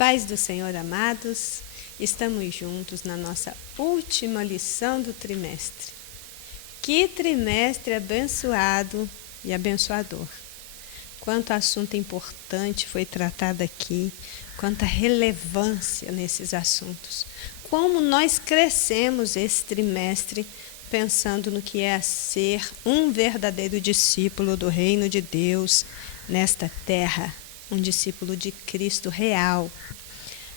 Paz do Senhor, amados, estamos juntos na nossa última lição do trimestre. Que trimestre abençoado e abençoador! Quanto assunto importante foi tratado aqui, quanta relevância nesses assuntos. Como nós crescemos esse trimestre pensando no que é ser um verdadeiro discípulo do reino de Deus nesta terra, um discípulo de Cristo real.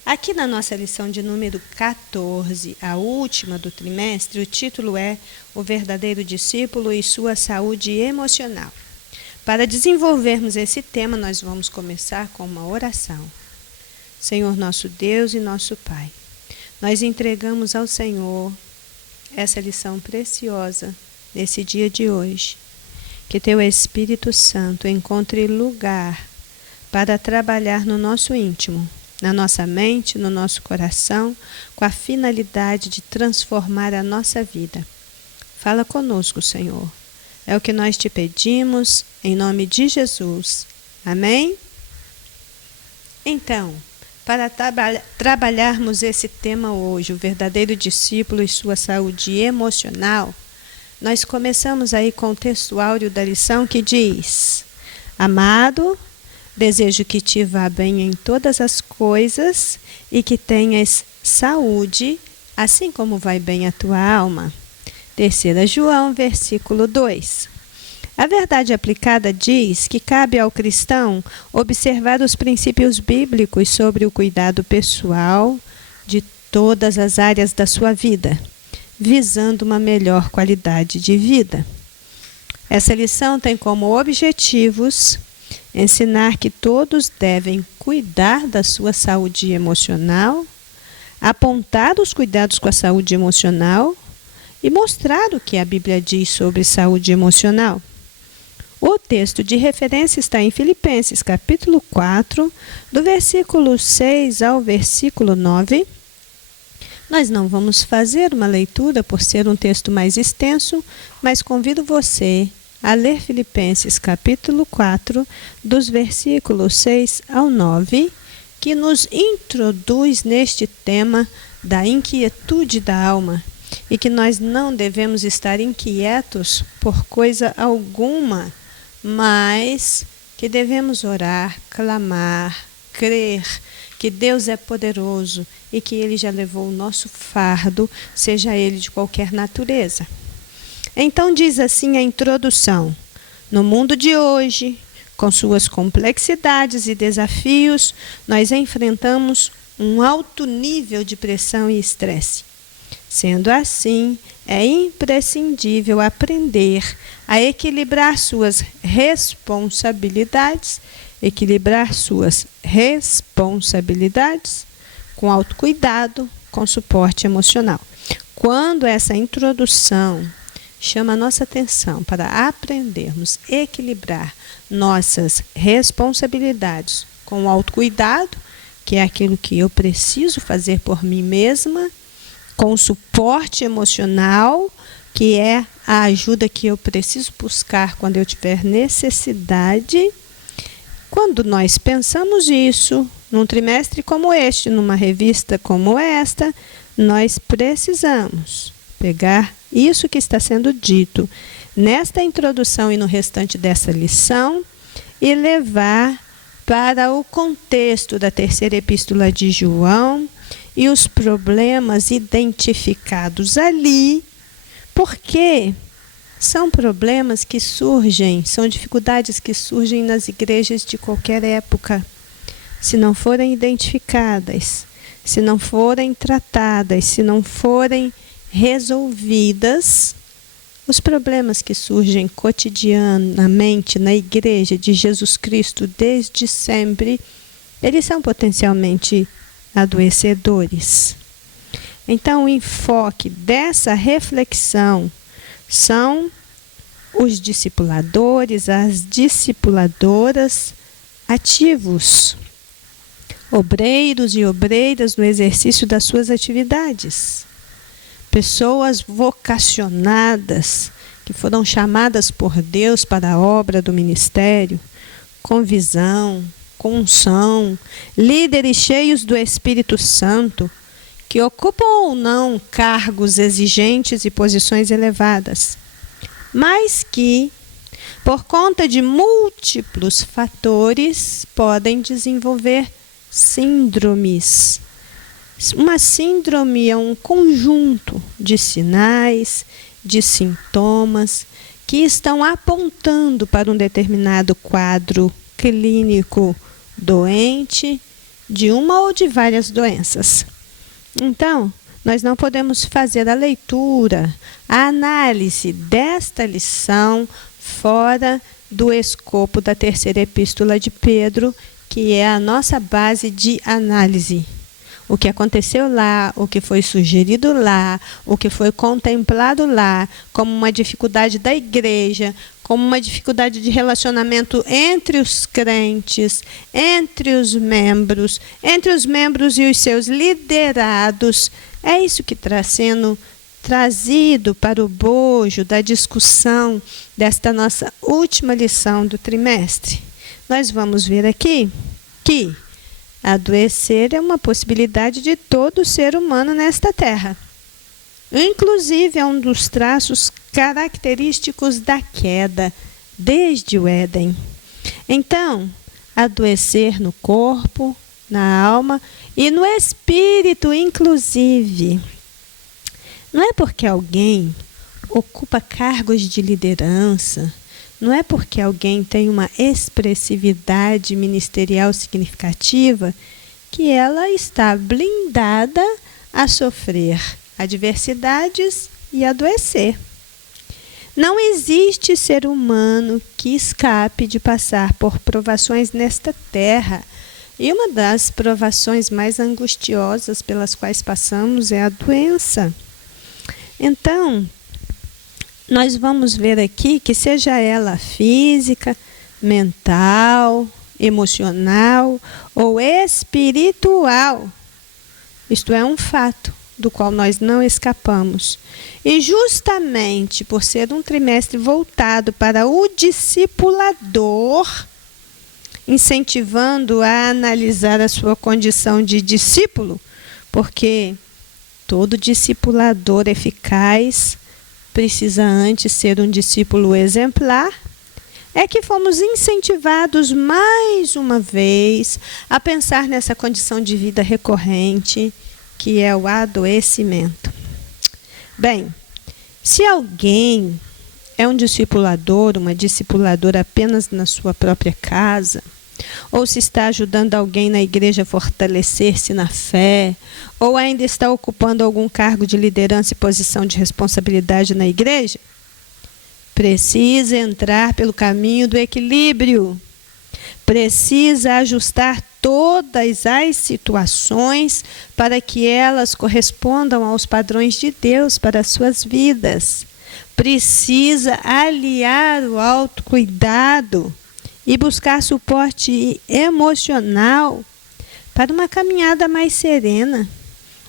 Aqui na nossa lição de número 14, a última do trimestre, o título é O Verdadeiro Discípulo e Sua Saúde Emocional. Para desenvolvermos esse tema, nós vamos começar com uma oração. Senhor nosso Deus e nosso Pai, nós entregamos ao Senhor essa lição preciosa nesse dia de hoje. Que Teu Espírito Santo encontre lugar para trabalhar no nosso íntimo, na nossa mente, no nosso coração, com a finalidade de transformar a nossa vida. Fala conosco, Senhor. É o que nós te pedimos, em nome de Jesus. Amém? Então, para trabalharmos esse tema hoje, o verdadeiro discípulo e sua saúde emocional, nós começamos aí com o texto áureo da lição que diz: Amado, desejo que te vá bem em todas as coisas e que tenhas saúde, assim como vai bem a tua alma. 3 João, versículo 2. A verdade aplicada diz que cabe ao cristão observar os princípios bíblicos sobre o cuidado pessoal de todas as áreas da sua vida, visando uma melhor qualidade de vida. Essa lição tem como objetivos ensinar que todos devem cuidar da sua saúde emocional, apontar os cuidados com a saúde emocional e mostrar o que a Bíblia diz sobre saúde emocional. O texto de referência está em Filipenses, capítulo 4, do versículo 6 ao versículo 9. Nós não vamos fazer uma leitura por ser um texto mais extenso, mas convido você a ler Filipenses, capítulo 4, dos versículos 6 ao 9, que nos introduz neste tema da inquietude da alma, e que nós não devemos estar inquietos por coisa alguma, mas que devemos orar, clamar, crer que Deus é poderoso e que Ele já levou o nosso fardo, seja ele de qualquer natureza. Então diz assim a introdução: no mundo de hoje, com suas complexidades e desafios, nós enfrentamos um alto nível de pressão e estresse. Sendo assim, é imprescindível aprender a equilibrar suas responsabilidades com autocuidado, com suporte emocional. Quando essa introdução chama a nossa atenção para aprendermos a equilibrar nossas responsabilidades com o autocuidado, que é aquilo que eu preciso fazer por mim mesma, com o suporte emocional, que é a ajuda que eu preciso buscar quando eu tiver necessidade. Quando nós pensamos isso, num trimestre como este, numa revista como esta, nós precisamos pegar isso que está sendo dito nesta introdução e no restante dessa lição e levar para o contexto da terceira epístola de João e os problemas identificados ali, porque são problemas que surgem, são dificuldades que surgem nas igrejas de qualquer época. Se não forem identificadas, se não forem tratadas, se não forem resolvidas, os problemas que surgem cotidianamente na igreja de Jesus Cristo desde sempre, eles são potencialmente adoecedores. Então, o enfoque dessa reflexão são os discipuladores, as discipuladoras ativos, obreiros e obreiras no exercício das suas atividades. Pessoas vocacionadas, que foram chamadas por Deus para a obra do ministério, com visão, com unção, líderes cheios do Espírito Santo, que ocupam ou não cargos exigentes e posições elevadas, mas que, por conta de múltiplos fatores, podem desenvolver síndromes. Uma síndrome é um conjunto de sinais, de sintomas, que estão apontando para um determinado quadro clínico doente de uma ou de várias doenças. Então, nós não podemos fazer a leitura, a análise desta lição fora do escopo da terceira epístola de Pedro, que é a nossa base de análise. O que aconteceu lá, o que foi sugerido lá, o que foi contemplado lá, como uma dificuldade da igreja, como uma dificuldade de relacionamento entre os crentes, entre os membros e os seus liderados. É isso que está sendo trazido para o bojo da discussão desta nossa última lição do trimestre. Nós vamos ver aqui que adoecer é uma possibilidade de todo ser humano nesta terra. Inclusive, é um dos traços característicos da queda, desde o Éden. Então, adoecer no corpo, na alma e no espírito, inclusive. Não é porque alguém ocupa cargos de liderança, não é porque alguém tem uma expressividade ministerial significativa que ela está blindada a sofrer adversidades e adoecer. Não existe ser humano que escape de passar por provações nesta terra. E uma das provações mais angustiosas pelas quais passamos é a doença. Então, nós vamos ver aqui que seja ela física, mental, emocional ou espiritual, isto é um fato do qual nós não escapamos. E justamente por ser um trimestre voltado para o discipulador, incentivando a analisar a sua condição de discípulo, porque todo discipulador eficaz precisa antes ser um discípulo exemplar, é que fomos incentivados mais uma vez a pensar nessa condição de vida recorrente, que é o adoecimento. Bem, se alguém é um discipulador, uma discipuladora apenas na sua própria casa, ou se está ajudando alguém na igreja a fortalecer-se na fé, ou ainda está ocupando algum cargo de liderança e posição de responsabilidade na igreja, precisa entrar pelo caminho do equilíbrio. Precisa ajustar todas as situações para que elas correspondam aos padrões de Deus para as suas vidas. Precisa aliar o autocuidado e buscar suporte emocional para uma caminhada mais serena,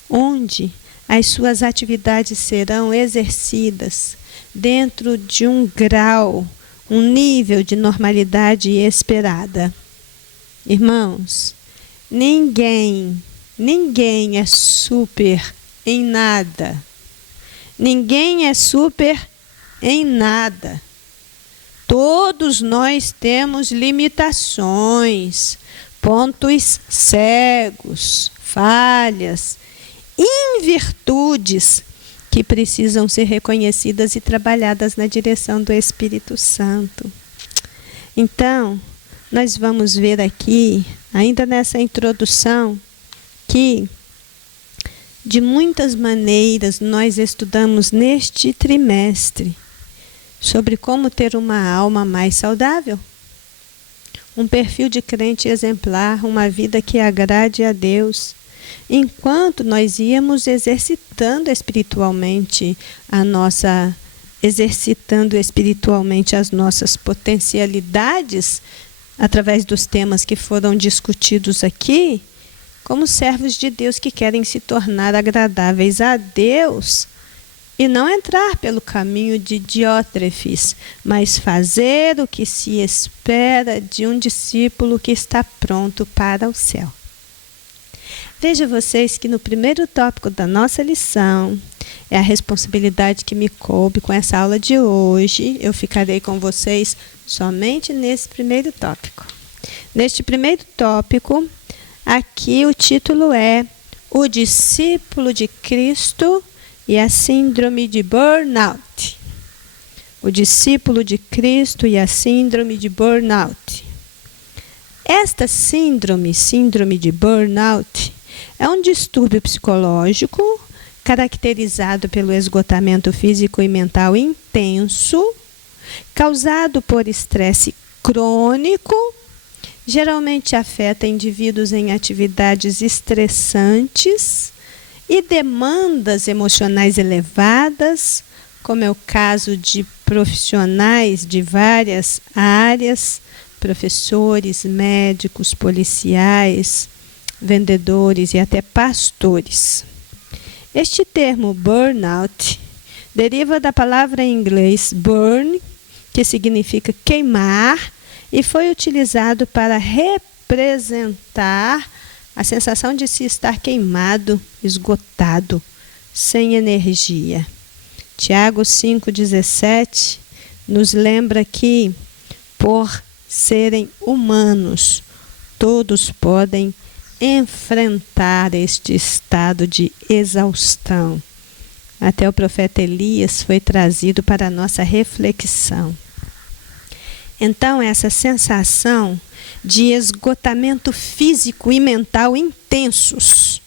onde as suas atividades serão exercidas dentro de um grau, um nível de normalidade esperada. Irmãos, ninguém é super em nada. Ninguém é super em nada. Todos nós temos limitações, pontos cegos, falhas, invirtudes que precisam ser reconhecidas e trabalhadas na direção do Espírito Santo. Então, nós vamos ver aqui, ainda nessa introdução, que de muitas maneiras nós estudamos neste trimestre sobre como ter uma alma mais saudável, um perfil de crente exemplar, uma vida que agrade a Deus, enquanto nós íamos exercitando espiritualmente as nossas potencialidades através dos temas que foram discutidos aqui, como servos de Deus que querem se tornar agradáveis a Deus e não entrar pelo caminho de Diótrefes, mas fazer o que se espera de um discípulo que está pronto para o céu. Veja vocês que no primeiro tópico da nossa lição, é a responsabilidade que me coube com essa aula de hoje. Eu ficarei com vocês somente nesse primeiro tópico. Neste primeiro tópico, aqui o título é O Discípulo de Cristo e a Síndrome de Burnout. O Discípulo de Cristo e a Síndrome de Burnout. Esta síndrome de burnout, é um distúrbio psicológico caracterizado pelo esgotamento físico e mental intenso, causado por estresse crônico, geralmente afeta indivíduos em atividades estressantes e demandas emocionais elevadas, como é o caso de profissionais de várias áreas, professores, médicos, policiais, vendedores e até pastores. Este termo burnout deriva da palavra em inglês burn, que significa queimar, e foi utilizado para representar a sensação de se estar queimado, esgotado, sem energia. Tiago 5,17 nos lembra que, por serem humanos, todos podem enfrentar este estado de exaustão. Até o profeta Elias foi trazido para a nossa reflexão. Então, essa sensação de esgotamento físico e mental intensos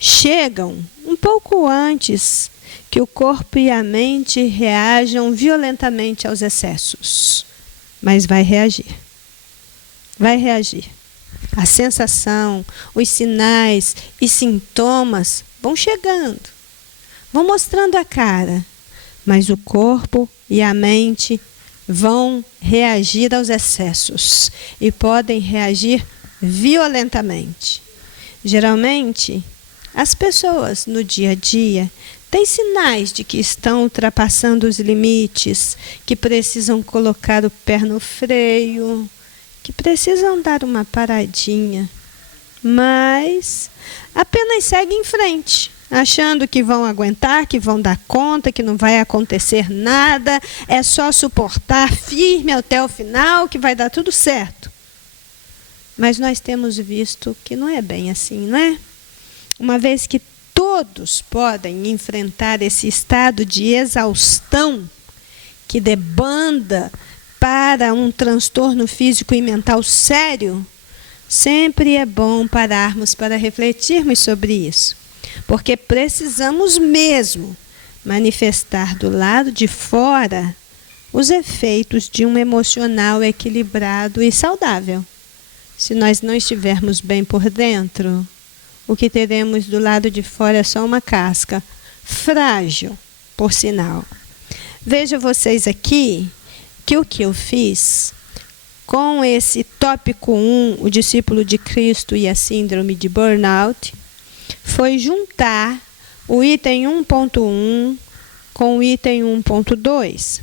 chegam um pouco antes que o corpo e a mente reajam violentamente aos excessos. Mas vai reagir. Vai reagir. A sensação, os sinais e sintomas vão chegando, vão mostrando a cara, mas o corpo e a mente vão reagir aos excessos e podem reagir violentamente. Geralmente, as pessoas no dia a dia têm sinais de que estão ultrapassando os limites, que precisam colocar o pé no freio, que precisam dar uma paradinha, mas apenas seguem em frente, achando que vão aguentar, que vão dar conta, que não vai acontecer nada, é só suportar firme até o final, que vai dar tudo certo. Mas nós temos visto que não é bem assim, não é? Uma vez que todos podem enfrentar esse estado de exaustão que debanda para um transtorno físico e mental sério, sempre é bom pararmos para refletirmos sobre isso, porque precisamos mesmo manifestar do lado de fora os efeitos de um emocional equilibrado e saudável. Se nós não estivermos bem por dentro, o que teremos do lado de fora é só uma casca, frágil, por sinal. Veja vocês aqui que o que eu fiz com esse tópico 1, o discípulo de Cristo e a síndrome de burnout, foi juntar o item 1.1 com o item 1.2.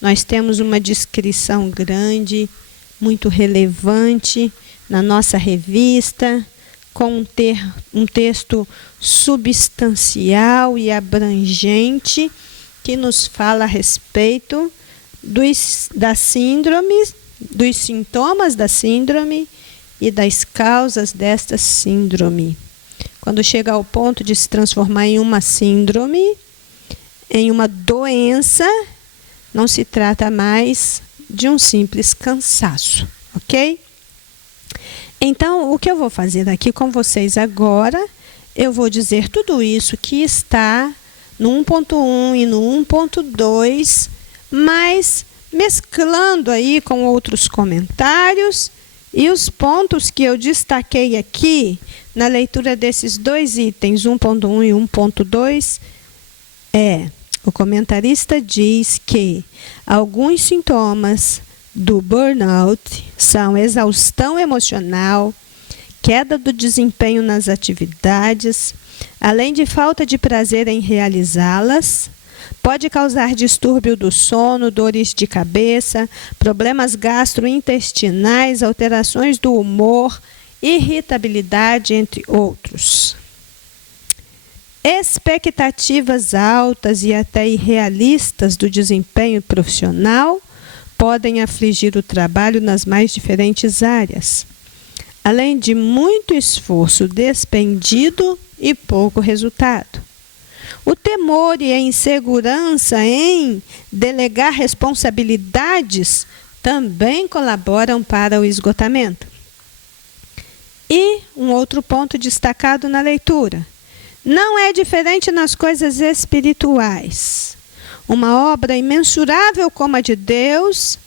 Nós temos uma descrição grande, muito relevante na nossa revista, com um texto substancial e abrangente que nos fala a respeito da síndrome, dos sintomas da síndrome e das causas desta síndrome. Quando chega ao ponto de se transformar em uma síndrome, em uma doença, não se trata mais de um simples cansaço, ok? Então, o que eu vou fazer aqui com vocês agora, eu vou dizer tudo isso que está no 1.1 e no 1.2, mas mesclando aí com outros comentários e os pontos que eu destaquei aqui na leitura desses dois itens, 1.1 e 1.2, o comentarista diz que alguns sintomas do burnout são exaustão emocional, queda do desempenho nas atividades, além de falta de prazer em realizá-las, Pode causar distúrbio do sono, dores de cabeça, problemas gastrointestinais, alterações do humor, irritabilidade, entre outros. Expectativas altas e até irrealistas do desempenho profissional podem afligir o trabalho nas mais diferentes áreas, além de muito esforço despendido e pouco resultado. O temor e a insegurança em delegar responsabilidades também colaboram para o esgotamento. E um outro ponto destacado na leitura: não é diferente nas coisas espirituais. Uma obra imensurável como a de Deus,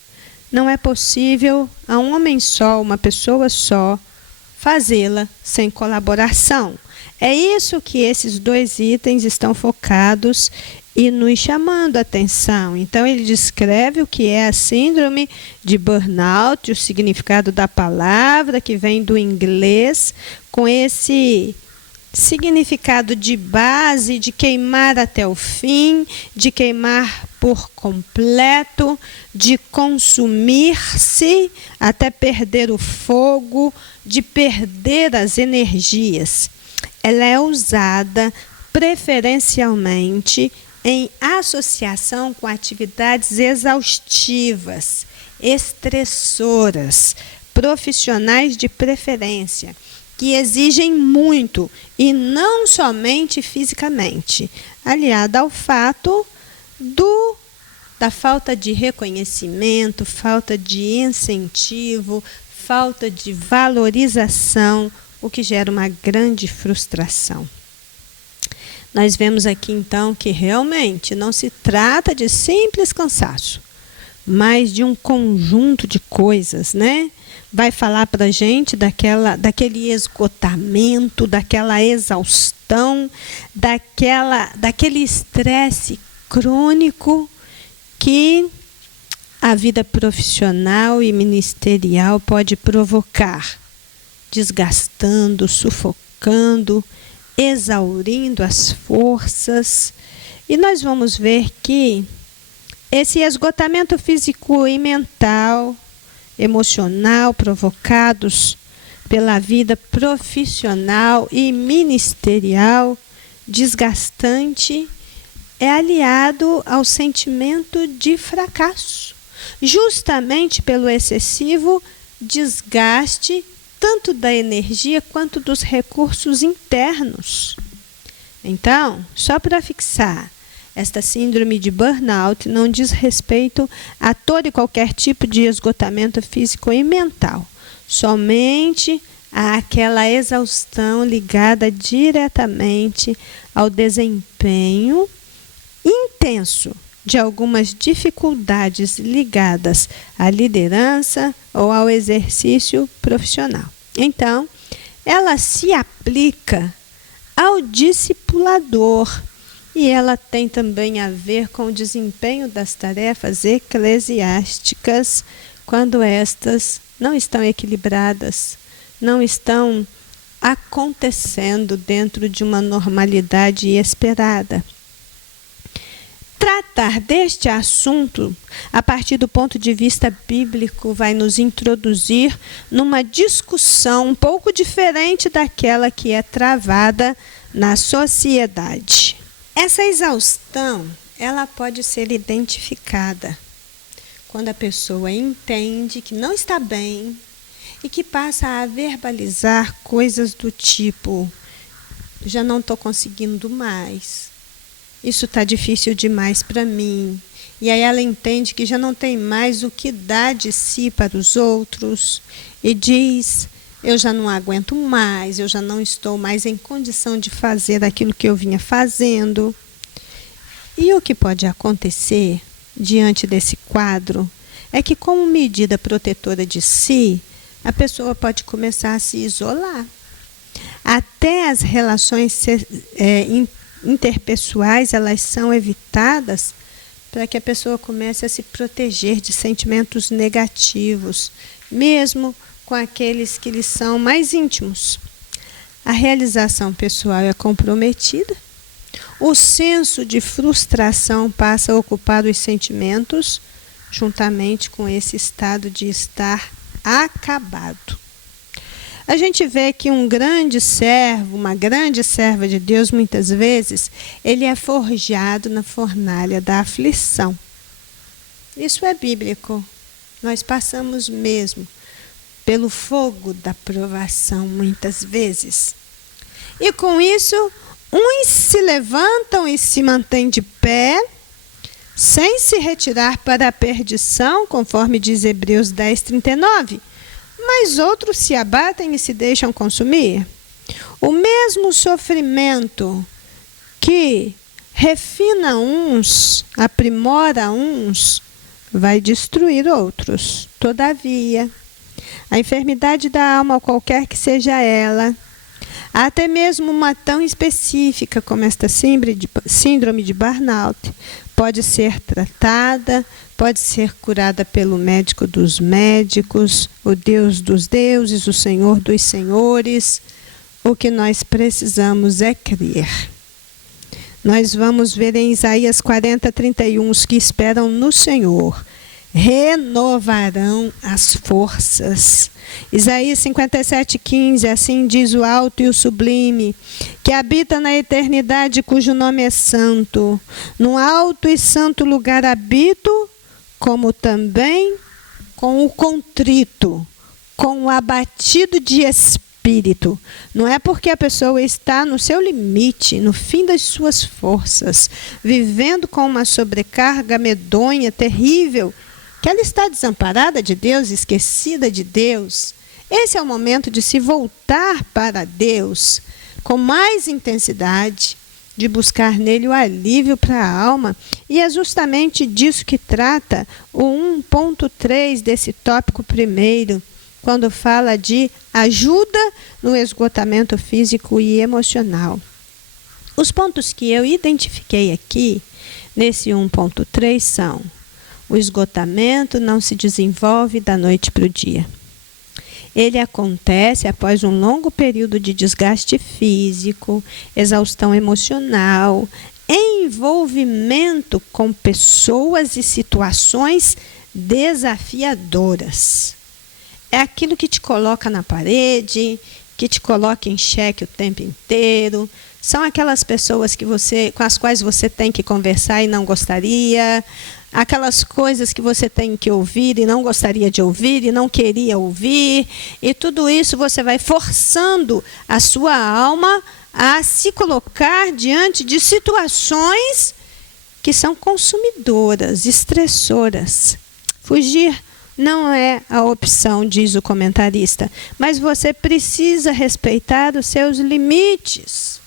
não é possível a um homem só, uma pessoa só, fazê-la sem colaboração. É isso que esses dois itens estão focados e nos chamando a atenção. Então, ele descreve o que é a síndrome de burnout, o significado da palavra, que vem do inglês, com esse significado de base, de queimar até o fim, de queimar por completo, de consumir-se até perder o fogo, de perder as energias. Ela é usada preferencialmente em associação com atividades exaustivas, estressoras, profissionais de preferência, que exigem muito e não somente fisicamente, aliada ao fato da falta de reconhecimento, falta de incentivo, falta de valorização, o que gera uma grande frustração. Nós vemos aqui então que realmente não se trata de simples cansaço, mas de um conjunto de coisas, né? Vai falar para a gente daquele esgotamento, daquela exaustão, daquele estresse crônico que a vida profissional e ministerial pode provocar, desgastando, sufocando, exaurindo as forças. E nós vamos ver que esse esgotamento físico e mental, emocional, provocados pela vida profissional e ministerial desgastante, é aliado ao sentimento de fracasso, justamente pelo excessivo desgaste tanto da energia quanto dos recursos internos. Então, só para fixar, esta síndrome de burnout não diz respeito a todo e qualquer tipo de esgotamento físico e mental, somente àquela exaustão ligada diretamente ao desempenho intenso de algumas dificuldades ligadas à liderança ou ao exercício profissional. Então, ela se aplica ao discipulador e ela tem também a ver com o desempenho das tarefas eclesiásticas quando estas não estão equilibradas, não estão acontecendo dentro de uma normalidade esperada. Tratar deste assunto, a partir do ponto de vista bíblico, vai nos introduzir numa discussão um pouco diferente daquela que é travada na sociedade. Essa exaustão, ela pode ser identificada quando a pessoa entende que não está bem e que passa a verbalizar coisas do tipo: já não estou conseguindo mais. Isso está difícil demais para mim. E aí ela entende que já não tem mais o que dar de si para os outros e diz: eu já não aguento mais, eu já não estou mais em condição de fazer aquilo que eu vinha fazendo. E o que pode acontecer diante desse quadro é que, como medida protetora de si, a pessoa pode começar a se isolar. Até as relações interpessoais, elas são evitadas para que a pessoa comece a se proteger de sentimentos negativos, mesmo com aqueles que lhe são mais íntimos. A realização pessoal é comprometida, o senso de frustração passa a ocupar os sentimentos, juntamente com esse estado de estar acabado. A gente vê que um grande servo, uma grande serva de Deus, muitas vezes, ele é forjado na fornalha da aflição. Isso é bíblico. Nós passamos mesmo pelo fogo da provação, muitas vezes. E com isso, uns se levantam e se mantêm de pé, sem se retirar para a perdição, conforme diz Hebreus 10:39. Mas outros se abatem e se deixam consumir. O mesmo sofrimento que refina uns, aprimora uns, vai destruir outros. Todavia, a enfermidade da alma, qualquer que seja ela, até mesmo uma tão específica como esta síndrome de burnout, pode ser tratada, pode ser curada pelo médico dos médicos, o Deus dos deuses, o Senhor dos senhores. O que nós precisamos é crer. Nós vamos ver em Isaías 40:31, os que esperam no Senhor renovarão as forças. Isaías 57:15, assim diz o alto e o sublime, que habita na eternidade, cujo nome é santo. No alto e santo lugar habito, como também com o contrito, com o abatido de espírito. Não é porque a pessoa está no seu limite, no fim das suas forças, vivendo com uma sobrecarga medonha, terrível, que ela está desamparada de Deus, esquecida de Deus. Esse é o momento de se voltar para Deus com mais intensidade, de buscar nele o alívio para a alma. E é justamente disso que trata o 1.3 desse tópico primeiro, quando fala de ajuda no esgotamento físico e emocional. Os pontos que eu identifiquei aqui, nesse 1.3, são: o esgotamento não se desenvolve da noite para o dia. Ele acontece após um longo período de desgaste físico, exaustão emocional, envolvimento com pessoas e situações desafiadoras. É aquilo que te coloca na parede, que te coloca em xeque o tempo inteiro. São aquelas pessoas com as quais você tem que conversar e não gostaria. Aquelas coisas que você tem que ouvir e não gostaria de ouvir e não queria ouvir. E tudo isso você vai forçando a sua alma a se colocar diante de situações que são consumidoras, estressoras. Fugir não é a opção, diz o comentarista, mas você precisa respeitar os seus limites.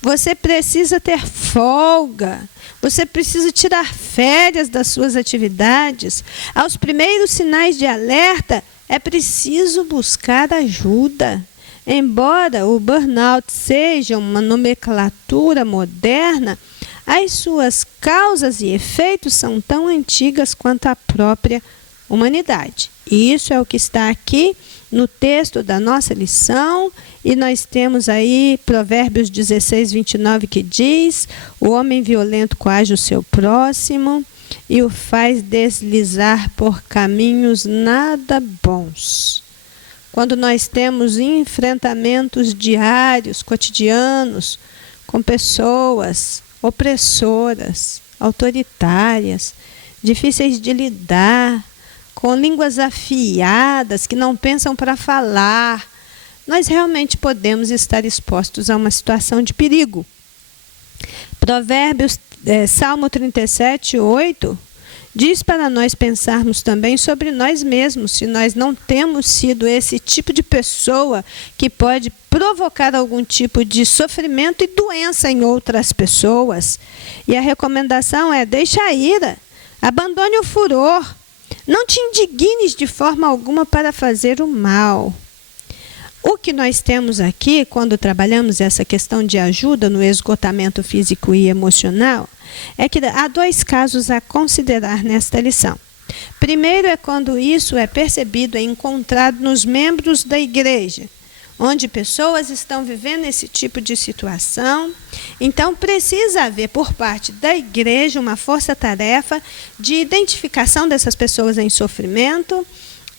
Você precisa ter folga. Você precisa tirar férias das suas atividades. Aos primeiros sinais de alerta, é preciso buscar ajuda. Embora o burnout seja uma nomenclatura moderna, as suas causas e efeitos são tão antigas quanto a própria humanidade. E isso é o que está aqui no texto da nossa lição. E nós temos aí Provérbios 16:29, que diz: o homem violento coage o seu próximo e o faz deslizar por caminhos nada bons. Quando nós temos enfrentamentos diários, cotidianos, com pessoas opressoras, autoritárias, difíceis de lidar, com línguas afiadas, que não pensam para falar, nós realmente podemos estar expostos a uma situação de perigo. Salmo 37:8 diz para nós pensarmos também sobre nós mesmos, se nós não temos sido esse tipo de pessoa que pode provocar algum tipo de sofrimento e doença em outras pessoas. E a recomendação é: deixe a ira, abandone o furor, não te indignes de forma alguma para fazer o mal. O que nós temos aqui, quando trabalhamos essa questão de ajuda no esgotamento físico e emocional, é que há dois casos a considerar nesta lição. Primeiro é quando isso é percebido e encontrado nos membros da igreja, onde pessoas estão vivendo esse tipo de situação. Então, precisa haver, por parte da igreja, uma força-tarefa de identificação dessas pessoas em sofrimento,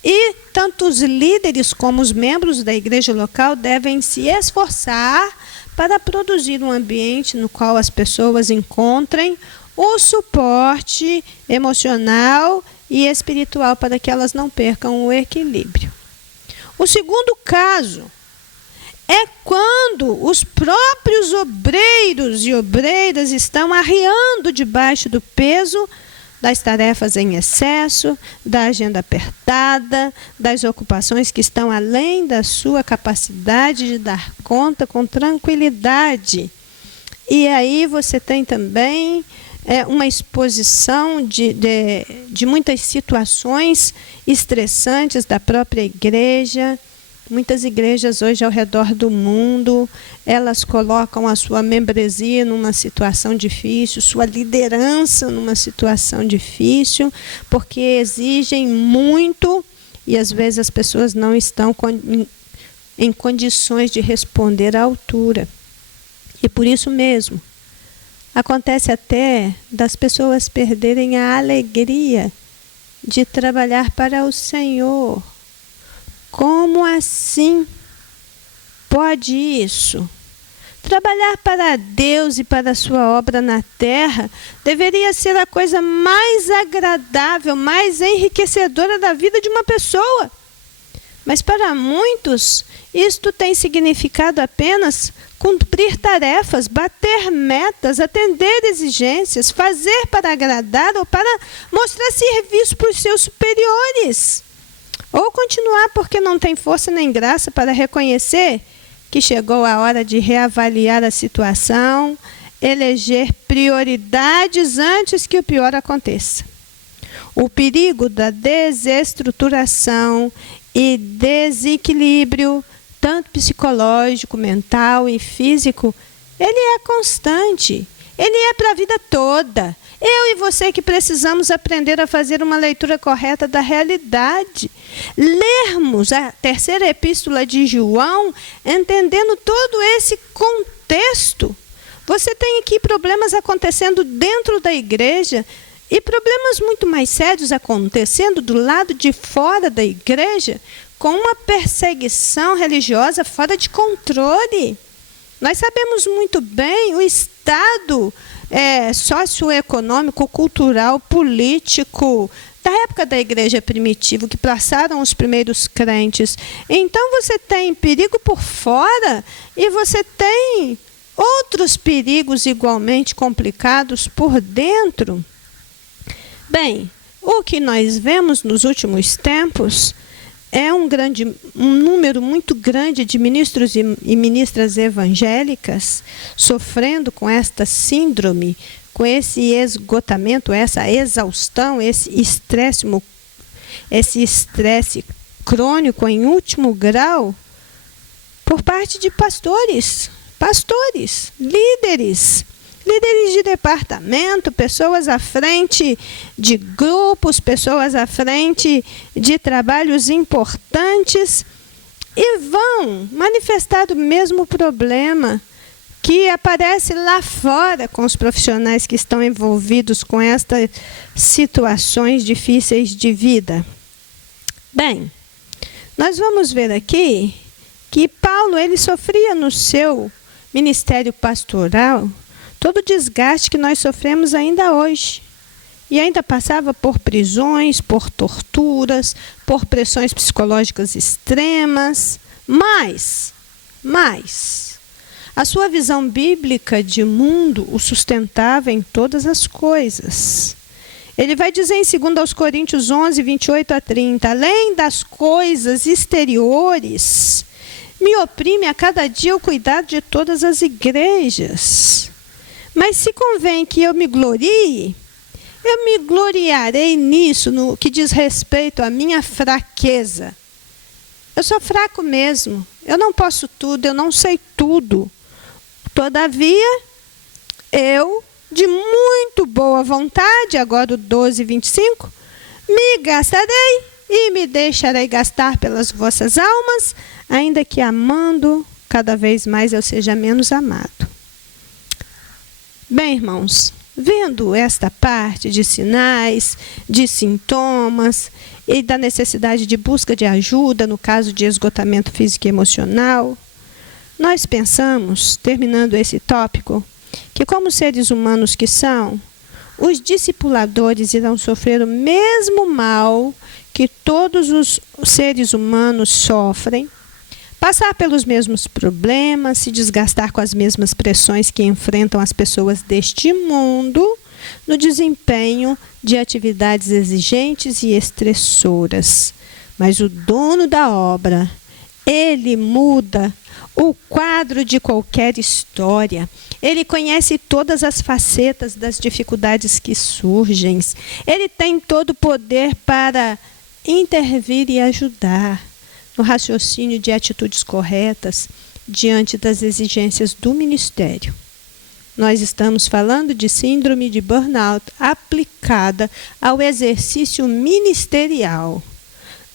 e tanto os líderes como os membros da igreja local devem se esforçar para produzir um ambiente no qual as pessoas encontrem o suporte emocional e espiritual para que elas não percam o equilíbrio. O segundo caso é quando os próprios obreiros e obreiras estão arriando debaixo do peso das tarefas em excesso, da agenda apertada, das ocupações que estão além da sua capacidade de dar conta com tranquilidade. E aí você tem também uma exposição de muitas situações estressantes da própria igreja. Muitas igrejas hoje ao redor do mundo, elas colocam a sua membresia numa situação difícil, sua liderança numa situação difícil, porque exigem muito e às vezes as pessoas não estão em condições de responder à altura. E por isso mesmo, acontece até das pessoas perderem a alegria de trabalhar para o Senhor. Como assim pode isso? Trabalhar para Deus e para a sua obra na terra deveria ser a coisa mais agradável, mais enriquecedora da vida de uma pessoa. Mas para muitos, isto tem significado apenas cumprir tarefas, bater metas, atender exigências, fazer para agradar ou para mostrar serviço para os seus superiores. Ou continuar porque não tem força nem graça para reconhecer que chegou a hora de reavaliar a situação, eleger prioridades antes que o pior aconteça. O perigo da desestruturação e desequilíbrio, tanto psicológico, mental e físico, ele é constante, ele é para a vida toda. Eu e você que precisamos aprender a fazer uma leitura correta da realidade. Lermos a terceira epístola de João, entendendo todo esse contexto. Você tem aqui problemas acontecendo dentro da igreja e problemas muito mais sérios acontecendo do lado de fora da igreja, com uma perseguição religiosa fora de controle. Nós sabemos muito bem o estado socioeconômico, cultural, político da época da igreja primitiva, que passaram os primeiros crentes. Então você tem perigo por fora e você tem outros perigos igualmente complicados por dentro. Bem, o que nós vemos nos últimos tempos é um número muito grande de ministros e ministras evangélicas sofrendo com esta síndrome, com esse esgotamento, essa exaustão, esse estresse crônico em último grau, por parte de pastores, líderes de departamento, pessoas à frente de grupos, pessoas à frente de trabalhos importantes, e vão manifestar o mesmo problema que aparece lá fora com os profissionais que estão envolvidos com estas situações difíceis de vida. Bem, nós vamos ver aqui que Paulo ele sofria no seu ministério pastoral todo o desgaste que nós sofremos ainda hoje. E ainda passava por prisões, por torturas, por pressões psicológicas extremas. Mas, a sua visão bíblica de mundo o sustentava em todas as coisas. Ele vai dizer em 2 Coríntios 11, 28 a 30, além das coisas exteriores, me oprime a cada dia o cuidado de todas as igrejas. Mas se convém que eu me glorie, eu me gloriarei nisso, no que diz respeito à minha fraqueza. Eu sou fraco mesmo, eu não posso tudo, eu não sei tudo. Todavia, eu, de muito boa vontade, agora o 12, 25, me gastarei e me deixarei gastar pelas vossas almas, ainda que amando, cada vez mais eu seja menos amado. Bem, irmãos, vendo esta parte de sinais, de sintomas e da necessidade de busca de ajuda no caso de esgotamento físico e emocional, nós pensamos, terminando esse tópico, que como seres humanos que são, os discipuladores irão sofrer o mesmo mal que todos os seres humanos sofrem, passar pelos mesmos problemas, se desgastar com as mesmas pressões que enfrentam as pessoas deste mundo no desempenho de atividades exigentes e estressoras. Mas o dono da obra, ele muda o quadro de qualquer história. Ele conhece todas as facetas das dificuldades que surgem. Ele tem todo o poder para intervir e ajudar no raciocínio de atitudes corretas diante das exigências do ministério. Nós estamos falando de síndrome de burnout aplicada ao exercício ministerial.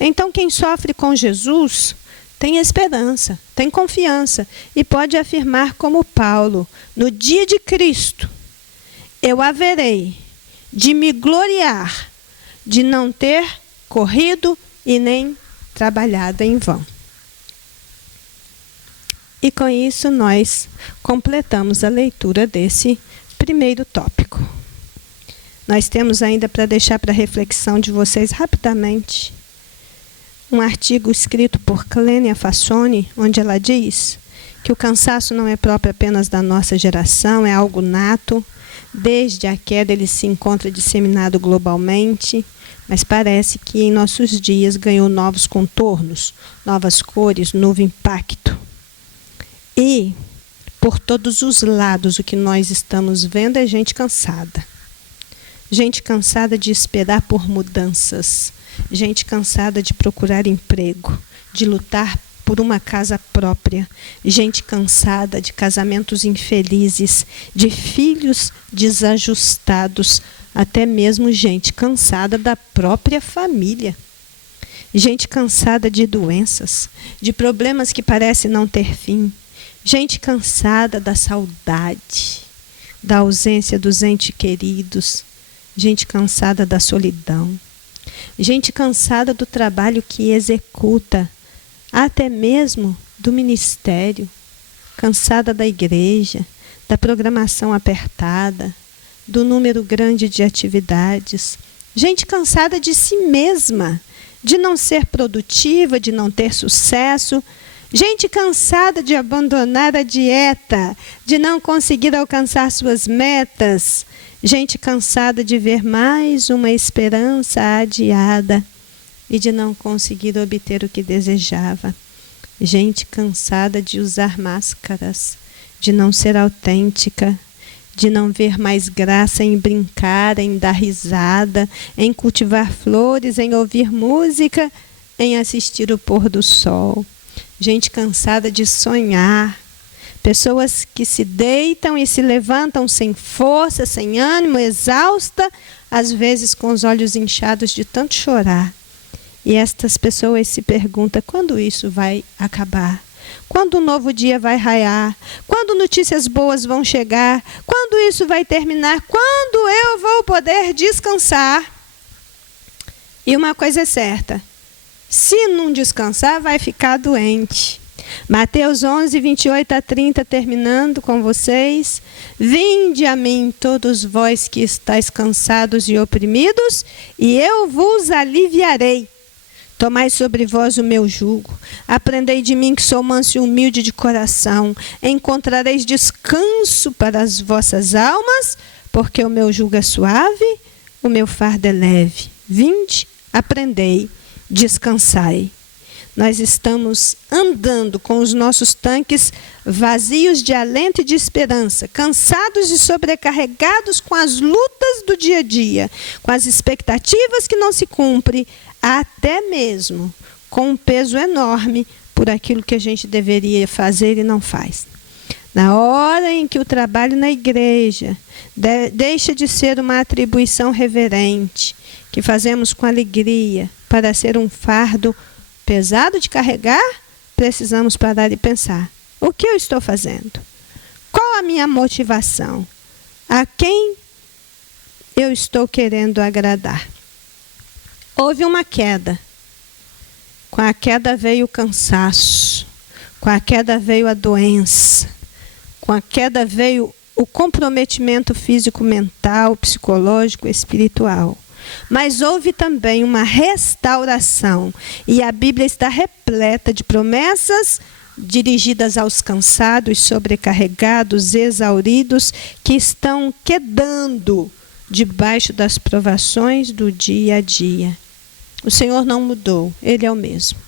Então, quem sofre com Jesus tem esperança, tem confiança e pode afirmar como Paulo, no dia de Cristo, eu haverei de me gloriar, de não ter corrido e nem trabalhado em vão. E com isso nós completamos a leitura desse primeiro tópico. Nós temos ainda para deixar para reflexão de vocês rapidamente um artigo escrito por Clênia Fassoni, onde ela diz que o cansaço não é próprio apenas da nossa geração, é algo nato. Desde a queda ele se encontra disseminado globalmente, mas parece que em nossos dias ganhou novos contornos, novas cores, novo impacto. E, por todos os lados, o que nós estamos vendo é gente cansada. Gente cansada de esperar por mudanças. Gente cansada de procurar emprego, de lutar por uma casa própria. Gente cansada de casamentos infelizes, de filhos desajustados, até mesmo gente cansada da própria família. Gente cansada de doenças, de problemas que parecem não ter fim. Gente cansada da saudade, da ausência dos entes queridos. Gente cansada da solidão. Gente cansada do trabalho que executa, até mesmo do ministério. Cansada da igreja, da programação apertada, do número grande de atividades. Gente cansada de si mesma, de não ser produtiva, de não ter sucesso. Gente cansada de abandonar a dieta, de não conseguir alcançar suas metas. Gente cansada de ver mais uma esperança adiada e de não conseguir obter o que desejava. Gente cansada de usar máscaras, de não ser autêntica, de não ver mais graça em brincar, em dar risada, em cultivar flores, em ouvir música, em assistir o pôr do sol. Gente cansada de sonhar. Pessoas que se deitam e se levantam sem força, sem ânimo, exausta, às vezes com os olhos inchados de tanto chorar. E estas pessoas se perguntam, quando isso vai acabar? Quando um novo dia vai raiar? Quando notícias boas vão chegar? Quando isso vai terminar? Quando eu vou poder descansar? E uma coisa é certa, se não descansar, vai ficar doente. Mateus 11, 28 a 30, terminando com vocês. Vinde a mim, todos vós que estáis cansados e oprimidos, e eu vos aliviarei. Tomai sobre vós o meu jugo. Aprendei de mim que sou manso e humilde de coração. Encontrareis descanso para as vossas almas, porque o meu jugo é suave, o meu fardo é leve. Vinde, aprendei, descansai. Nós estamos andando com os nossos tanques vazios de alento e de esperança, cansados e sobrecarregados com as lutas do dia a dia, com as expectativas que não se cumprem, até mesmo com um peso enorme por aquilo que a gente deveria fazer e não faz. Na hora em que o trabalho na igreja deixa de ser uma atribuição reverente, que fazemos com alegria, para ser um fardo pesado de carregar, precisamos parar e pensar: o que eu estou fazendo? Qual a minha motivação? A quem eu estou querendo agradar? Houve uma queda. Com a queda veio o cansaço. Com a queda veio a doença. Com a queda veio o comprometimento físico, mental, psicológico, espiritual. Mas houve também uma restauração. E a Bíblia está repleta de promessas dirigidas aos cansados, sobrecarregados, exauridos, que estão quedando debaixo das provações do dia a dia. O Senhor não mudou, Ele é o mesmo.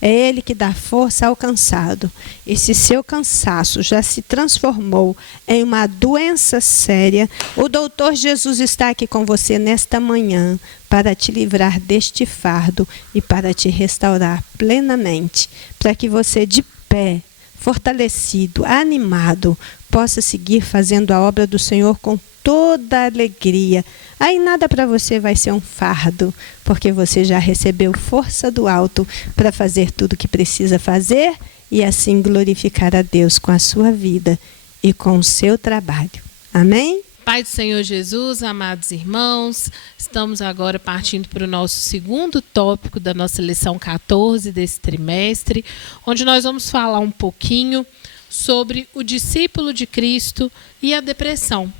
É Ele que dá força ao cansado. E se seu cansaço já se transformou em uma doença séria, o doutor Jesus está aqui com você nesta manhã para te livrar deste fardo e para te restaurar plenamente, para que você de pé, fortalecido, animado, possa seguir fazendo a obra do Senhor com toda a alegria. Aí nada para você vai ser um fardo, porque você já recebeu força do alto para fazer tudo o que precisa fazer e assim glorificar a Deus com a sua vida e com o seu trabalho. Amém? Pai do Senhor Jesus, amados irmãos, estamos agora partindo para o nosso segundo tópico da nossa lição 14 desse trimestre, onde nós vamos falar um pouquinho sobre o discípulo de Cristo e a depressão.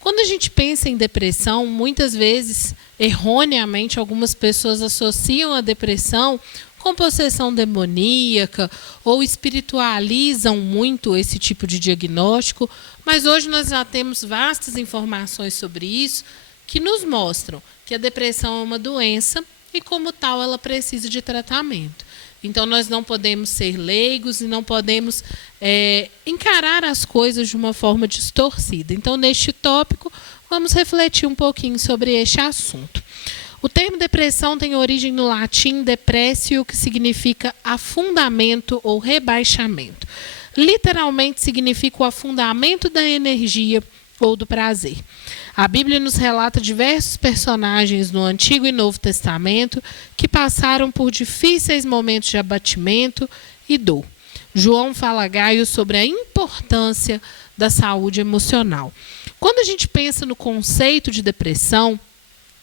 Quando a gente pensa em depressão, muitas vezes, erroneamente, algumas pessoas associam a depressão com possessão demoníaca ou espiritualizam muito esse tipo de diagnóstico, mas hoje nós já temos vastas informações sobre isso que nos mostram que a depressão é uma doença e, como tal, ela precisa de tratamento. Então, nós não podemos ser leigos e não podemos encarar as coisas de uma forma distorcida. Então, neste tópico, vamos refletir um pouquinho sobre este assunto. O termo depressão tem origem no latim depressio, que significa afundamento ou rebaixamento. Literalmente significa o afundamento da energia ou do prazer. A Bíblia nos relata diversos personagens no Antigo e Novo Testamento que passaram por difíceis momentos de abatimento e dor. João fala a Gaio sobre a importância da saúde emocional. Quando a gente pensa no conceito de depressão,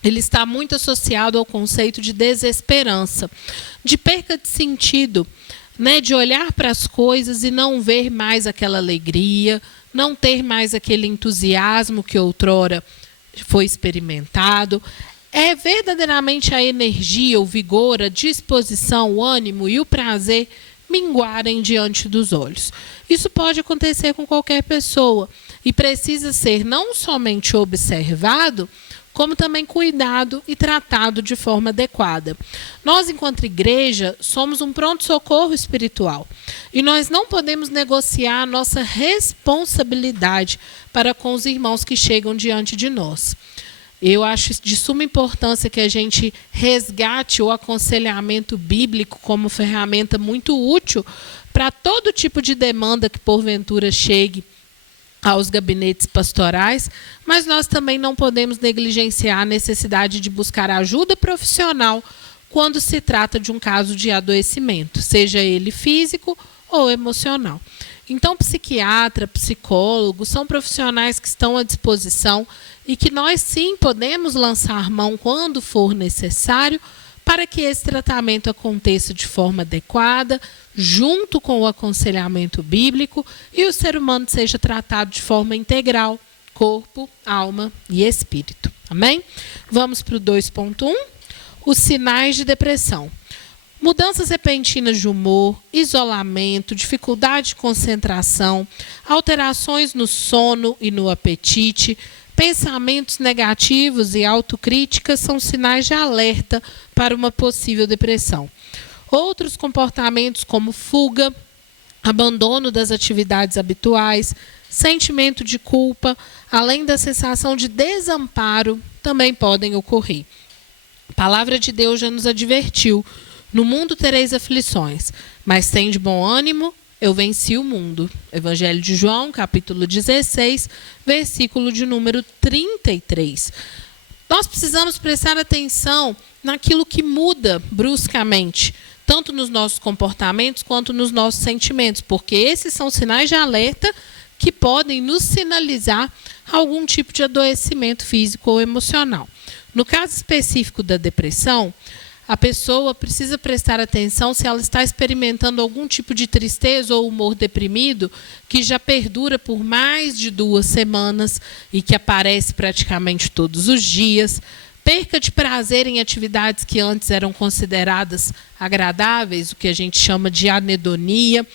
ele está muito associado ao conceito de desesperança, de perca de sentido, de olhar para as coisas e não ver mais aquela alegria, não ter mais aquele entusiasmo que outrora foi experimentado. É verdadeiramente a energia, o vigor, a disposição, o ânimo e o prazer minguarem diante dos olhos. Isso pode acontecer com qualquer pessoa e precisa ser não somente observado, como também cuidado e tratado de forma adequada. Nós, enquanto igreja, somos um pronto-socorro espiritual e nós não podemos negociar a nossa responsabilidade para com os irmãos que chegam diante de nós. Eu acho de suma importância que a gente resgate o aconselhamento bíblico como ferramenta muito útil para todo tipo de demanda que porventura chegue aos gabinetes pastorais, mas nós também não podemos negligenciar a necessidade de buscar ajuda profissional quando se trata de um caso de adoecimento, seja ele físico ou emocional. Então, psiquiatra, psicólogo, são profissionais que estão à disposição e que nós sim podemos lançar mão quando for necessário para que esse tratamento aconteça de forma adequada, junto com o aconselhamento bíblico, e o ser humano seja tratado de forma integral, corpo, alma e espírito. Amém? Vamos para o 2.1. Os sinais de depressão. Mudanças repentinas de humor, isolamento, dificuldade de concentração, alterações no sono e no apetite, pensamentos negativos e autocríticas são sinais de alerta para uma possível depressão. Outros comportamentos como fuga, abandono das atividades habituais, sentimento de culpa, além da sensação de desamparo, também podem ocorrer. A palavra de Deus já nos advertiu: no mundo tereis aflições, mas tende bom ânimo, eu venci o mundo. Evangelho de João, capítulo 16, versículo de número 33. Nós precisamos prestar atenção naquilo que muda bruscamente, tanto nos nossos comportamentos quanto nos nossos sentimentos, porque esses são sinais de alerta que podem nos sinalizar algum tipo de adoecimento físico ou emocional. No caso específico da depressão, a pessoa precisa prestar atenção se ela está experimentando algum tipo de tristeza ou humor deprimido que já perdura por mais de 2 semanas e que aparece praticamente todos os dias, perca de prazer em atividades que antes eram consideradas agradáveis, o que a gente chama de anedonia,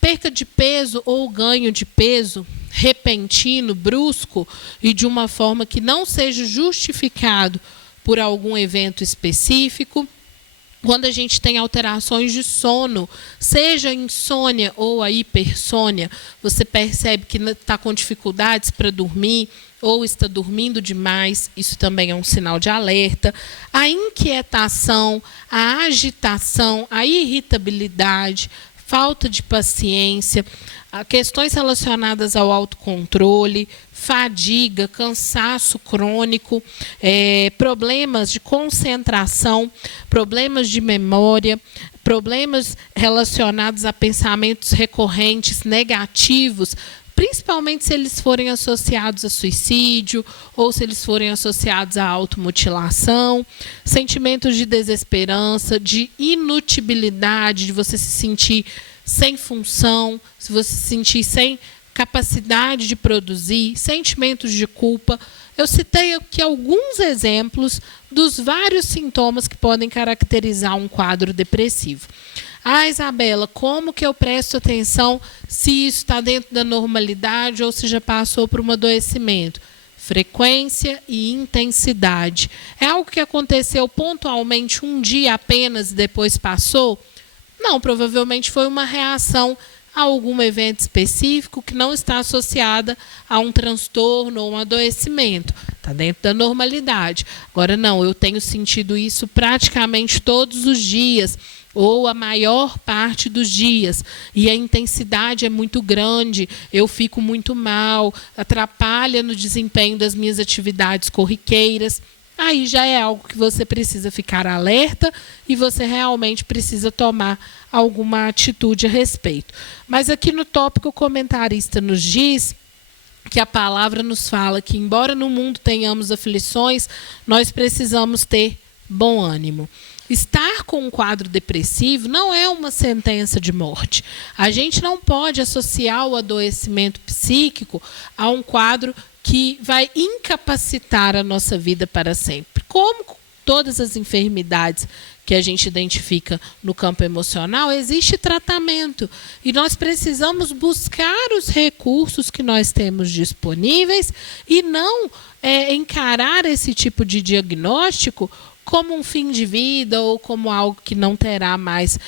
perca de peso ou ganho de peso repentino, brusco e de uma forma que não seja justificado por algum evento específico. Quando a gente tem alterações de sono, seja a insônia ou a hipersônia, você percebe que está com dificuldades para dormir ou está dormindo demais, isso também é um sinal de alerta. A inquietação, a agitação, a irritabilidade, falta de paciência, questões relacionadas ao autocontrole, fadiga, cansaço crônico, problemas de concentração, problemas de memória, problemas relacionados a pensamentos recorrentes negativos, principalmente se eles forem associados a suicídio ou se eles forem associados à automutilação, sentimentos de desesperança, de inutilidade, de você se sentir sem função, se você se sentir sem capacidade de produzir, sentimentos de culpa. Eu citei aqui alguns exemplos dos vários sintomas que podem caracterizar um quadro depressivo. Ah, Isabela, como que eu presto atenção se isso está dentro da normalidade ou se já passou por um adoecimento? Frequência e intensidade. É algo que aconteceu pontualmente um dia apenas e depois passou? Não, provavelmente foi uma reação a algum evento específico que não está associada a um transtorno ou um adoecimento. Está dentro da normalidade. Agora, não, eu tenho sentido isso praticamente todos os dias, ou a maior parte dos dias, e a intensidade é muito grande, eu fico muito mal, atrapalha no desempenho das minhas atividades corriqueiras. Aí já é algo que você precisa ficar alerta e você realmente precisa tomar alguma atitude a respeito. Mas aqui no tópico, o comentarista nos diz que a palavra nos fala que, embora no mundo tenhamos aflições, nós precisamos ter bom ânimo. Estar com um quadro depressivo não é uma sentença de morte. A gente não pode associar o adoecimento psíquico a um quadro que vai incapacitar a nossa vida para sempre. Como todas as enfermidades que a gente identifica no campo emocional, existe tratamento. E nós precisamos buscar os recursos que nós temos disponíveis e não encarar esse tipo de diagnóstico como um fim de vida ou como algo que não terá mais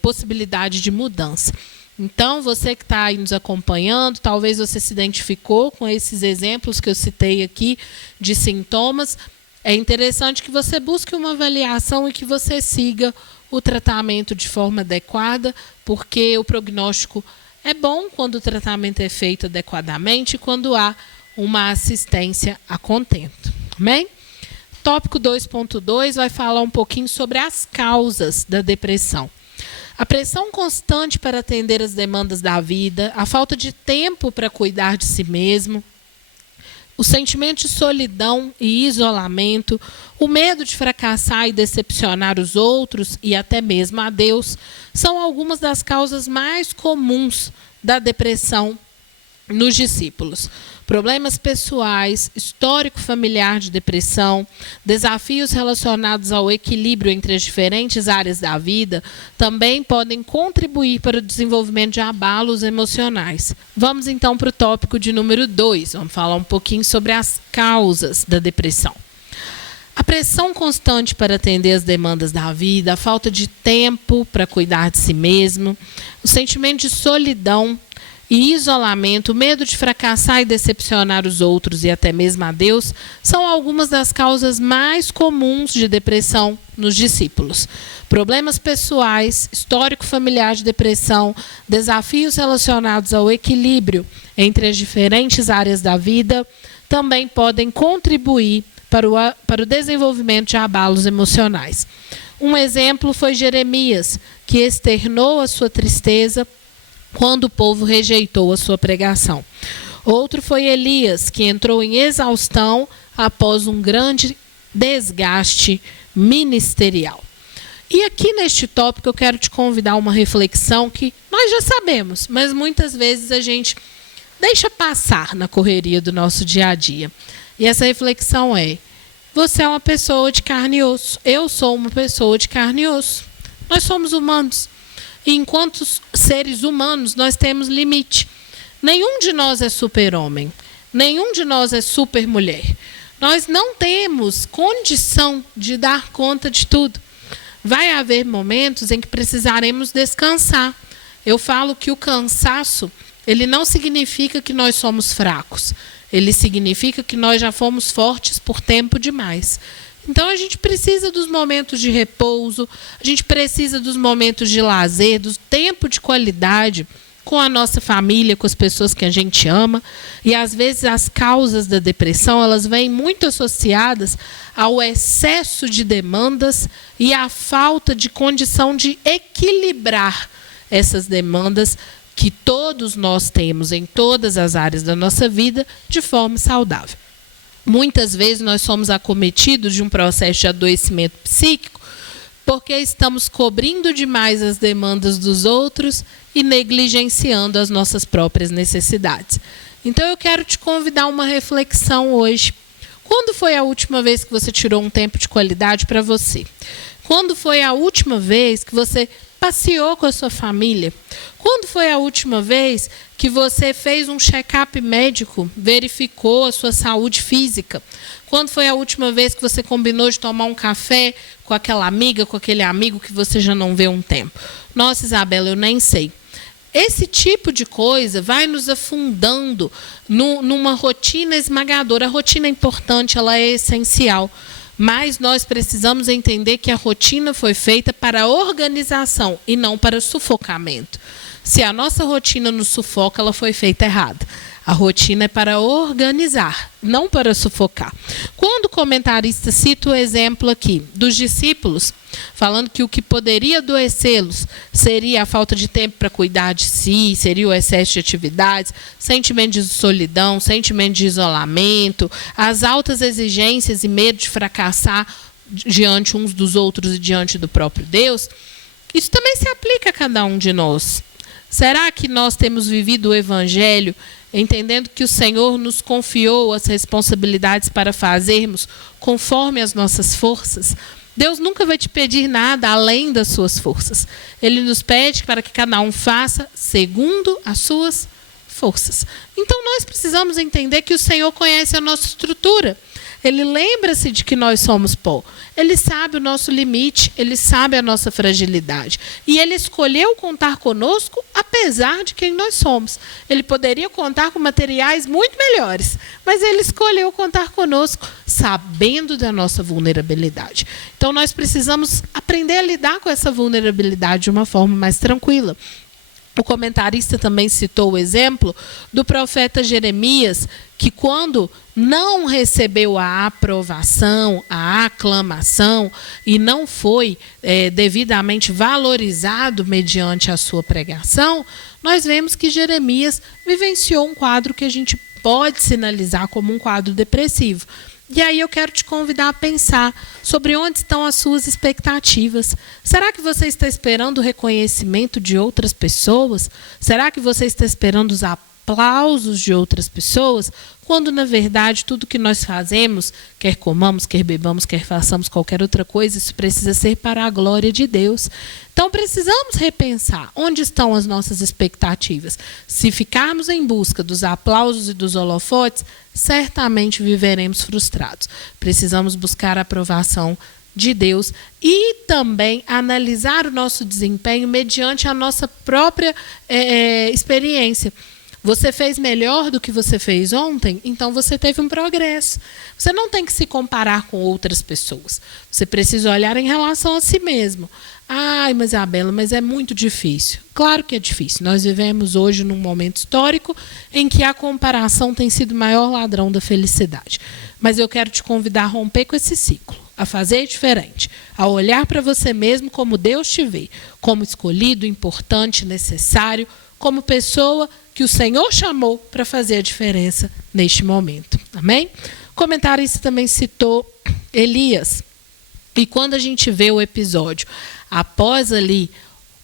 possibilidade de mudança. Então, você que está aí nos acompanhando, talvez você se identificou com esses exemplos que eu citei aqui de sintomas. É interessante que você busque uma avaliação e que você siga o tratamento de forma adequada, porque o prognóstico é bom quando o tratamento é feito adequadamente e quando há uma assistência a contento. Amém? Tópico 2.2 vai falar um pouquinho sobre as causas da depressão. A pressão constante para atender as demandas da vida, a falta de tempo para cuidar de si mesmo, o sentimento de solidão e isolamento, o medo de fracassar e decepcionar os outros e até mesmo a Deus, são algumas das causas mais comuns da depressão nos discípulos. Problemas pessoais, histórico familiar de depressão, desafios relacionados ao equilíbrio entre as diferentes áreas da vida também podem contribuir para o desenvolvimento de abalos emocionais. Vamos então para o tópico de número 2. Vamos falar um pouquinho sobre as causas da depressão. A pressão constante para atender as demandas da vida, a falta de tempo para cuidar de si mesmo, o sentimento de solidão e isolamento, o medo de fracassar e decepcionar os outros e até mesmo a Deus, são algumas das causas mais comuns de depressão nos discípulos. Problemas pessoais, histórico familiar de depressão, desafios relacionados ao equilíbrio entre as diferentes áreas da vida, também podem contribuir para o desenvolvimento de abalos emocionais. Um exemplo foi Jeremias, que externou a sua tristeza quando o povo rejeitou a sua pregação. Outro foi Elias, que entrou em exaustão após um grande desgaste ministerial. E aqui neste tópico eu quero te convidar a uma reflexão que nós já sabemos, mas muitas vezes a gente deixa passar na correria do nosso dia a dia. E essa reflexão é: você é uma pessoa de carne e osso, eu sou uma pessoa de carne e osso. Nós somos humanos. E enquanto seres humanos, nós temos limite. Nenhum de nós é super-homem, nenhum de nós é super-mulher. Nós não temos condição de dar conta de tudo. Vai haver momentos em que precisaremos descansar. Eu falo que o cansaço, ele não significa que nós somos fracos. Ele significa que nós já fomos fortes por tempo demais. Então a gente precisa dos momentos de repouso, a gente precisa dos momentos de lazer, do tempo de qualidade com a nossa família, com as pessoas que a gente ama. E às vezes as causas da depressão, elas vêm muito associadas ao excesso de demandas e à falta de condição de equilibrar essas demandas que todos nós temos em todas as áreas da nossa vida de forma saudável. Muitas vezes nós somos acometidos de um processo de adoecimento psíquico porque estamos cobrindo demais as demandas dos outros e negligenciando as nossas próprias necessidades. Então eu quero te convidar a uma reflexão hoje. Quando foi a última vez que você tirou um tempo de qualidade para você? Quando foi a última vez que você passeou com a sua família? Quando foi a última vez que você fez um check-up médico, verificou a sua saúde física? Quando foi a última vez que você combinou de tomar um café com aquela amiga, com aquele amigo que você já não vê há um tempo? Nossa, Isabela, eu nem sei. Esse tipo de coisa vai nos afundando numa rotina esmagadora. A rotina é importante, ela é essencial. Mas nós precisamos entender que a rotina foi feita para organização e não para sufocamento. Se a nossa rotina nos sufoca, ela foi feita errada. A rotina é para organizar, não para sufocar. Quando o comentarista cita o exemplo aqui dos discípulos, falando que o que poderia adoecê-los seria a falta de tempo para cuidar de si, seria o excesso de atividades, sentimento de solidão, sentimento de isolamento, as altas exigências e medo de fracassar diante uns dos outros e diante do próprio Deus, isso também se aplica a cada um de nós. Será que nós temos vivido o Evangelho entendendo que o Senhor nos confiou as responsabilidades para fazermos conforme as nossas forças? Deus nunca vai te pedir nada além das suas forças. Ele nos pede para que cada um faça segundo as suas forças. Então nós precisamos entender que o Senhor conhece a nossa estrutura. Ele lembra-se de que nós somos pó. Ele sabe o nosso limite, ele sabe a nossa fragilidade. E ele escolheu contar conosco apesar de quem nós somos. Ele poderia contar com materiais muito melhores, mas ele escolheu contar conosco sabendo da nossa vulnerabilidade. Então nós precisamos aprender a lidar com essa vulnerabilidade de uma forma mais tranquila. O comentarista também citou o exemplo do profeta Jeremias, que quando não recebeu a aprovação, a aclamação, e não foi devidamente valorizado mediante a sua pregação, nós vemos que Jeremias vivenciou um quadro que a gente pode sinalizar como um quadro depressivo. E aí eu quero te convidar a pensar sobre onde estão as suas expectativas. Será que você está esperando o reconhecimento de outras pessoas? Será que você está esperando os aplausos de outras pessoas? Quando, na verdade, tudo que nós fazemos, quer comamos, quer bebamos, quer façamos qualquer outra coisa, isso precisa ser para a glória de Deus. Então, precisamos repensar onde estão as nossas expectativas. Se ficarmos em busca dos aplausos e dos holofotes, certamente viveremos frustrados. Precisamos buscar a aprovação de Deus e também analisar o nosso desempenho mediante a nossa própria experiência. Você fez melhor do que você fez ontem, então você teve um progresso. Você não tem que se comparar com outras pessoas. Você precisa olhar em relação a si mesmo. Ai, mas Isabela, mas é muito difícil. Claro que é difícil. Nós vivemos hoje num momento histórico em que a comparação tem sido o maior ladrão da felicidade. Mas eu quero te convidar a romper com esse ciclo. a fazer diferente, a olhar para você mesmo como Deus te vê, como escolhido, importante, necessário, como pessoa que o Senhor chamou para fazer a diferença neste momento. Amém? O comentarista também citou Elias. E quando a gente vê o episódio, após ali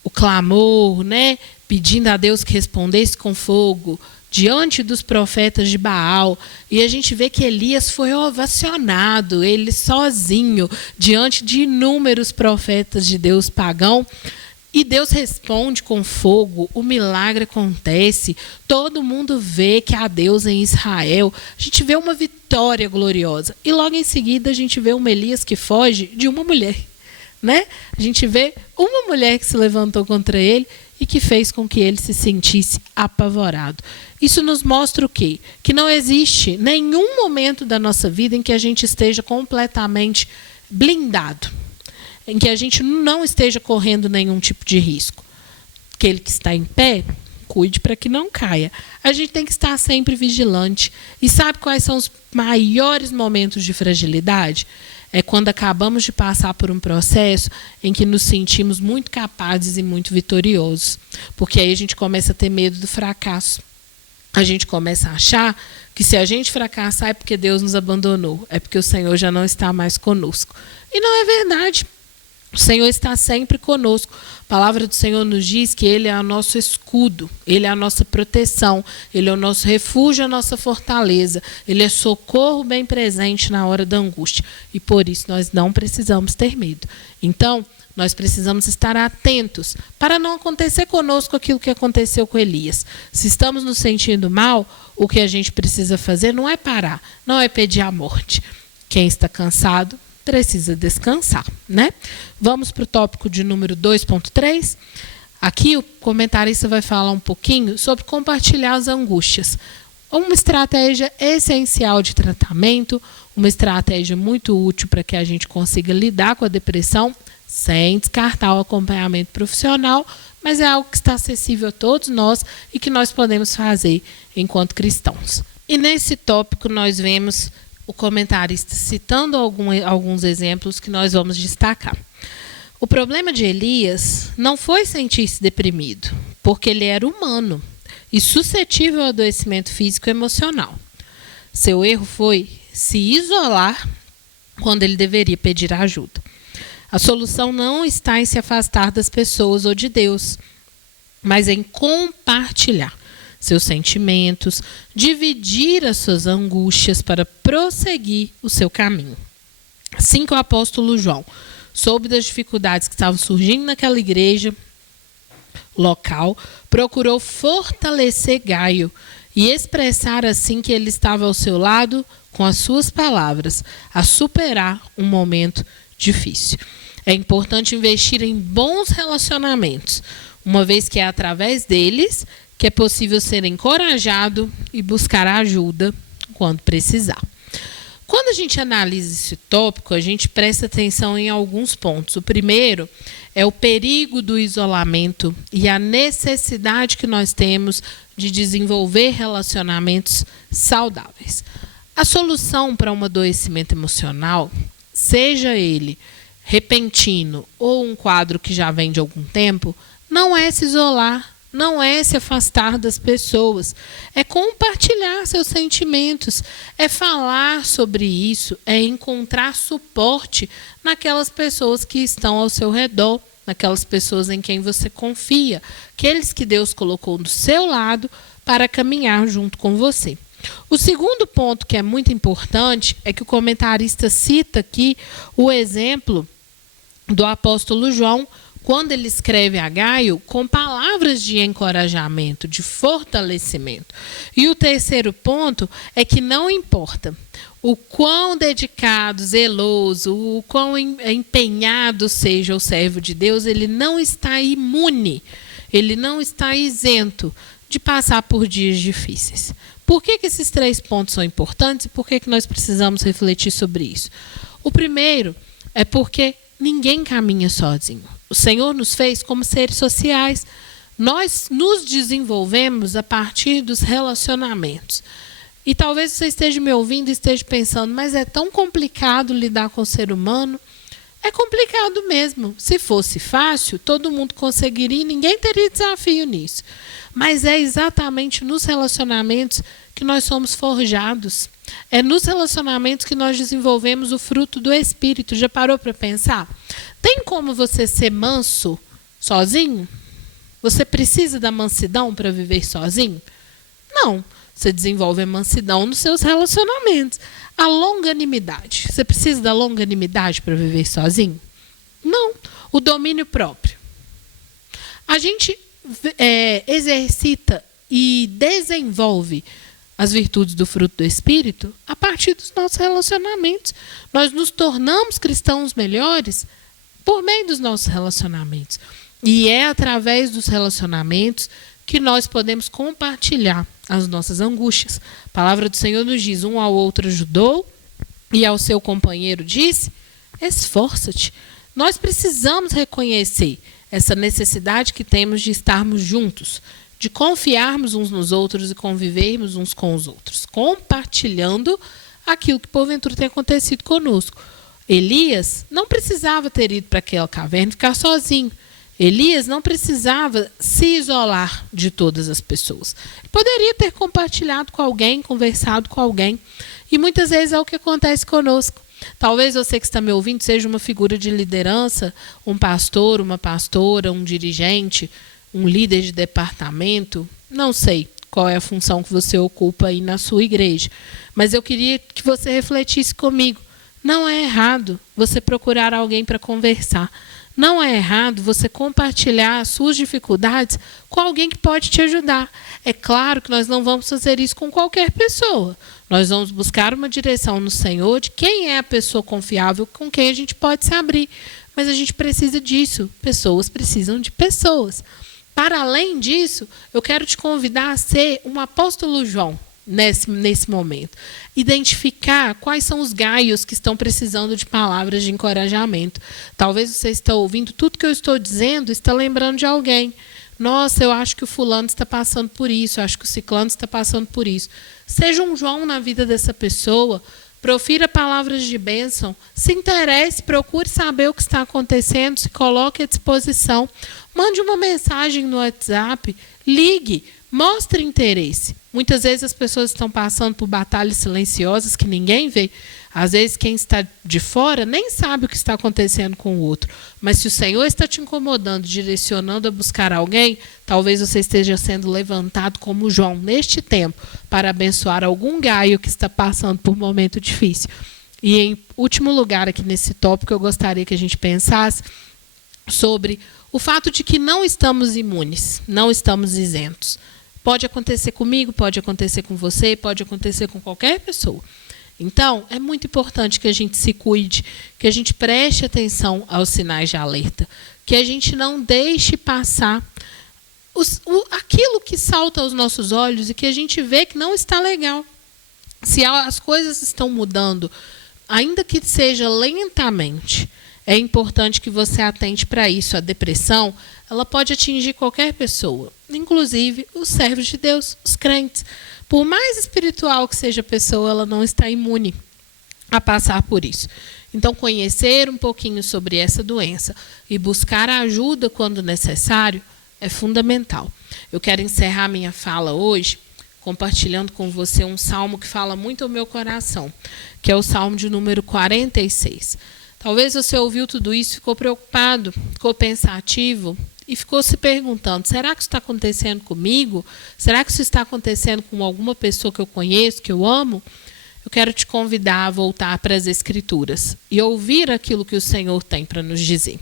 o clamor, né, pedindo a Deus que respondesse com fogo, diante dos profetas de Baal, e a gente vê que Elias foi ovacionado, ele sozinho, diante de inúmeros profetas de Deus pagão, e Deus responde com fogo, o milagre acontece, todo mundo vê que há Deus em Israel, a gente vê uma vitória gloriosa, e logo em seguida a gente vê um Elias que foge de uma mulher, né? A gente vê uma mulher que se levantou contra ele e que fez com que ele se sentisse apavorado. Isso nos mostra o quê? Que não existe nenhum momento da nossa vida em que a gente esteja completamente blindado, em que a gente não esteja correndo nenhum tipo de risco. Aquele que está em pé, cuide para que não caia. A gente tem que estar sempre vigilante. E sabe quais são os maiores momentos de fragilidade? É quando acabamos de passar por um processo em que nos sentimos muito capazes e muito vitoriosos. Porque aí a gente começa a ter medo do fracasso. A gente começa a achar que se a gente fracassar é porque Deus nos abandonou, é porque o Senhor já não está mais conosco. E não é verdade. O Senhor está sempre conosco. A palavra do Senhor nos diz que Ele é o nosso escudo, Ele é a nossa proteção, Ele é o nosso refúgio, a nossa fortaleza. Ele é socorro bem presente na hora da angústia. E por isso nós não precisamos ter medo. Então, nós precisamos estar atentos para não acontecer conosco aquilo que aconteceu com Elias. Se estamos nos sentindo mal, o que a gente precisa fazer não é parar, não é pedir a morte. Quem está cansado precisa descansar, né? Vamos para o tópico de número 2.3. Aqui o comentarista vai falar um pouquinho sobre compartilhar as angústias. Uma estratégia essencial de tratamento, uma estratégia muito útil para que a gente consiga lidar com a depressão, sem descartar o acompanhamento profissional, mas é algo que está acessível a todos nós e que nós podemos fazer enquanto cristãos. E nesse tópico nós vemos o comentarista citando alguns exemplos que nós vamos destacar. O problema de Elias não foi sentir-se deprimido, porque ele era humano e suscetível ao adoecimento físico e emocional. Seu erro foi se isolar quando ele deveria pedir ajuda. A solução não está em se afastar das pessoas ou de Deus, mas em compartilhar seus sentimentos, dividir as suas angústias para prosseguir o seu caminho. Assim que o apóstolo João soube das dificuldades que estavam surgindo naquela igreja local, procurou fortalecer Gaio e expressar assim que ele estava ao seu lado com as suas palavras, a superar um momento difícil. É importante investir em bons relacionamentos, uma vez que é através deles que é possível ser encorajado e buscar ajuda quando precisar. Quando a gente analisa esse tópico, a gente presta atenção em alguns pontos. O primeiro é o perigo do isolamento e a necessidade que nós temos de desenvolver relacionamentos saudáveis. A solução para um adoecimento emocional, seja ele repentino ou um quadro que já vem de algum tempo, não é se isolar, não é se afastar das pessoas, é compartilhar seus sentimentos, é falar sobre isso, é encontrar suporte naquelas pessoas que estão ao seu redor, naquelas pessoas em quem você confia, aqueles que Deus colocou do seu lado para caminhar junto com você. O segundo ponto que é muito importante é que o comentarista cita aqui o exemplo do apóstolo João, quando ele escreve a Gaio com palavras de encorajamento, de fortalecimento. E o terceiro ponto é que não importa o quão dedicado, zeloso, o quão empenhado seja o servo de Deus, ele não está imune, ele não está isento de passar por dias difíceis. Por que esses três pontos são importantes e por que nós precisamos refletir sobre isso? O primeiro é porque ninguém caminha sozinho. O Senhor nos fez como seres sociais. Nós nos desenvolvemos a partir dos relacionamentos. E talvez você esteja me ouvindo e esteja pensando, mas é tão complicado lidar com o ser humano. É complicado mesmo. Se fosse fácil, todo mundo conseguiria e ninguém teria desafio nisso. Mas é exatamente nos relacionamentos que nós somos forjados. É nos relacionamentos que nós desenvolvemos o fruto do Espírito. Já parou para pensar? Tem como você ser manso sozinho? Você precisa da mansidão para viver sozinho? Não. Você desenvolve a mansidão nos seus relacionamentos. A longanimidade. Você precisa da longanimidade para viver sozinho? Não. O domínio próprio. A gente exercita e desenvolve as virtudes do fruto do Espírito a partir dos nossos relacionamentos. Nós nos tornamos cristãos melhores por meio dos nossos relacionamentos. E é através dos relacionamentos que nós podemos compartilhar as nossas angústias. A palavra do Senhor nos diz, um ao outro ajudou e ao seu companheiro disse, esforça-te. Nós precisamos reconhecer essa necessidade que temos de estarmos juntos, de confiarmos uns nos outros e convivermos uns com os outros, compartilhando aquilo que porventura tem acontecido conosco. Elias não precisava ter ido para aquela caverna e ficar sozinho. Elias não precisava se isolar de todas as pessoas. Ele poderia ter compartilhado com alguém, conversado com alguém. E muitas vezes é o que acontece conosco. Talvez você que está me ouvindo seja uma figura de liderança, um pastor, uma pastora, um dirigente, um líder de departamento. Não sei qual é a função que você ocupa aí na sua igreja. Mas eu queria que você refletisse comigo. Não é errado você procurar alguém para conversar. Não é errado você compartilhar as suas dificuldades com alguém que pode te ajudar. É claro que nós não vamos fazer isso com qualquer pessoa. Nós vamos buscar uma direção no Senhor de quem é a pessoa confiável com quem a gente pode se abrir. Mas a gente precisa disso. Pessoas precisam de pessoas. Para além disso, eu quero te convidar a ser um apóstolo João nesse momento. Identificar quais são os gaios que estão precisando de palavras de encorajamento. Talvez você esteja ouvindo tudo que eu estou dizendo, está lembrando de alguém. Nossa, eu acho que o fulano está passando por isso, eu acho que o ciclano está passando por isso. Seja um João na vida dessa pessoa, profira palavras de bênção, se interesse, procure saber o que está acontecendo, se coloque à disposição, mande uma mensagem no WhatsApp, ligue, mostre interesse. Muitas vezes as pessoas estão passando por batalhas silenciosas que ninguém vê. Às vezes quem está de fora nem sabe o que está acontecendo com o outro. Mas se o Senhor está te incomodando, direcionando a buscar alguém, talvez você esteja sendo levantado como João neste tempo para abençoar algum gaio que está passando por um momento difícil. E em último lugar aqui nesse tópico, eu gostaria que a gente pensasse sobre o fato de que não estamos imunes, não estamos isentos. Pode acontecer comigo, pode acontecer com você, pode acontecer com qualquer pessoa. Então, é muito importante que a gente se cuide, que a gente preste atenção aos sinais de alerta, que a gente não deixe passar aquilo que salta aos nossos olhos e que a gente vê que não está legal. Se as coisas estão mudando, ainda que seja lentamente, é importante que você atente para isso. A depressão, ela pode atingir qualquer pessoa, inclusive os servos de Deus, os crentes. Por mais espiritual que seja a pessoa, ela não está imune a passar por isso. Então, conhecer um pouquinho sobre essa doença e buscar ajuda quando necessário é fundamental. Eu quero encerrar minha fala hoje compartilhando com você um salmo que fala muito ao meu coração, que é o salmo de número 46. Talvez você ouviu tudo isso, ficou preocupado, ficou pensativo e ficou se perguntando, será que isso está acontecendo comigo? Será que isso está acontecendo com alguma pessoa que eu conheço, que eu amo? Eu quero te convidar a voltar para as Escrituras e ouvir aquilo que o Senhor tem para nos dizer.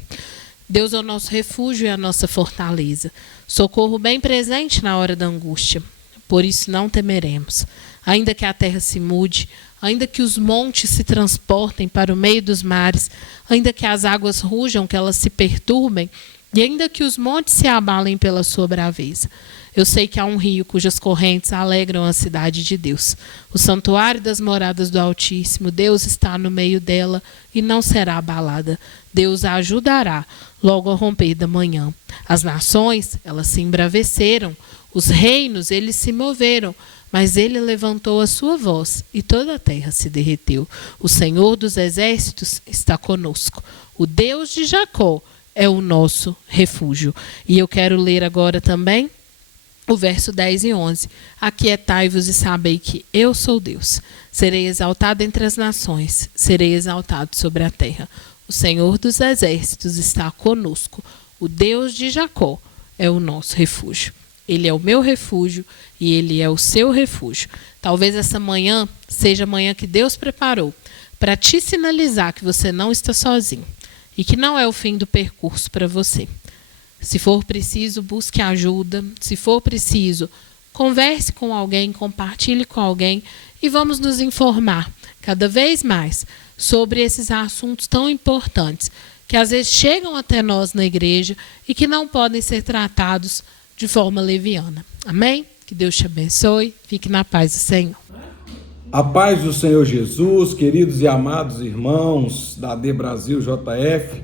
Deus é o nosso refúgio e a nossa fortaleza, socorro bem presente na hora da angústia. Por isso não temeremos, ainda que a terra se mude, ainda que os montes se transportem para o meio dos mares, ainda que as águas rujam, que elas se perturbem, e ainda que os montes se abalem pela sua braveza. Eu sei que há um rio cujas correntes alegram a cidade de Deus. O santuário das moradas do Altíssimo, Deus está no meio dela e não será abalada. Deus a ajudará logo ao romper da manhã. As nações, elas se embraveceram. Os reinos, eles se moveram. Mas ele levantou a sua voz e toda a terra se derreteu. O Senhor dos exércitos está conosco. O Deus de Jacó é o nosso refúgio. E eu quero ler agora também o verso 10 e 11. Aquietai-vos e sabei que eu sou Deus. Serei exaltado entre as nações, serei exaltado sobre a terra. O Senhor dos exércitos está conosco. O Deus de Jacó é o nosso refúgio. Ele é o meu refúgio e ele é o seu refúgio. Talvez essa manhã seja a manhã que Deus preparou para te sinalizar que você não está sozinho e que não é o fim do percurso para você. Se for preciso, busque ajuda. Se for preciso, converse com alguém, compartilhe com alguém e vamos nos informar cada vez mais sobre esses assuntos tão importantes que às vezes chegam até nós na igreja e que não podem ser tratados de forma leviana. Amém? Que Deus te abençoe. Fique na paz do Senhor. A paz do Senhor Jesus, queridos e amados irmãos da AD Brasil JF.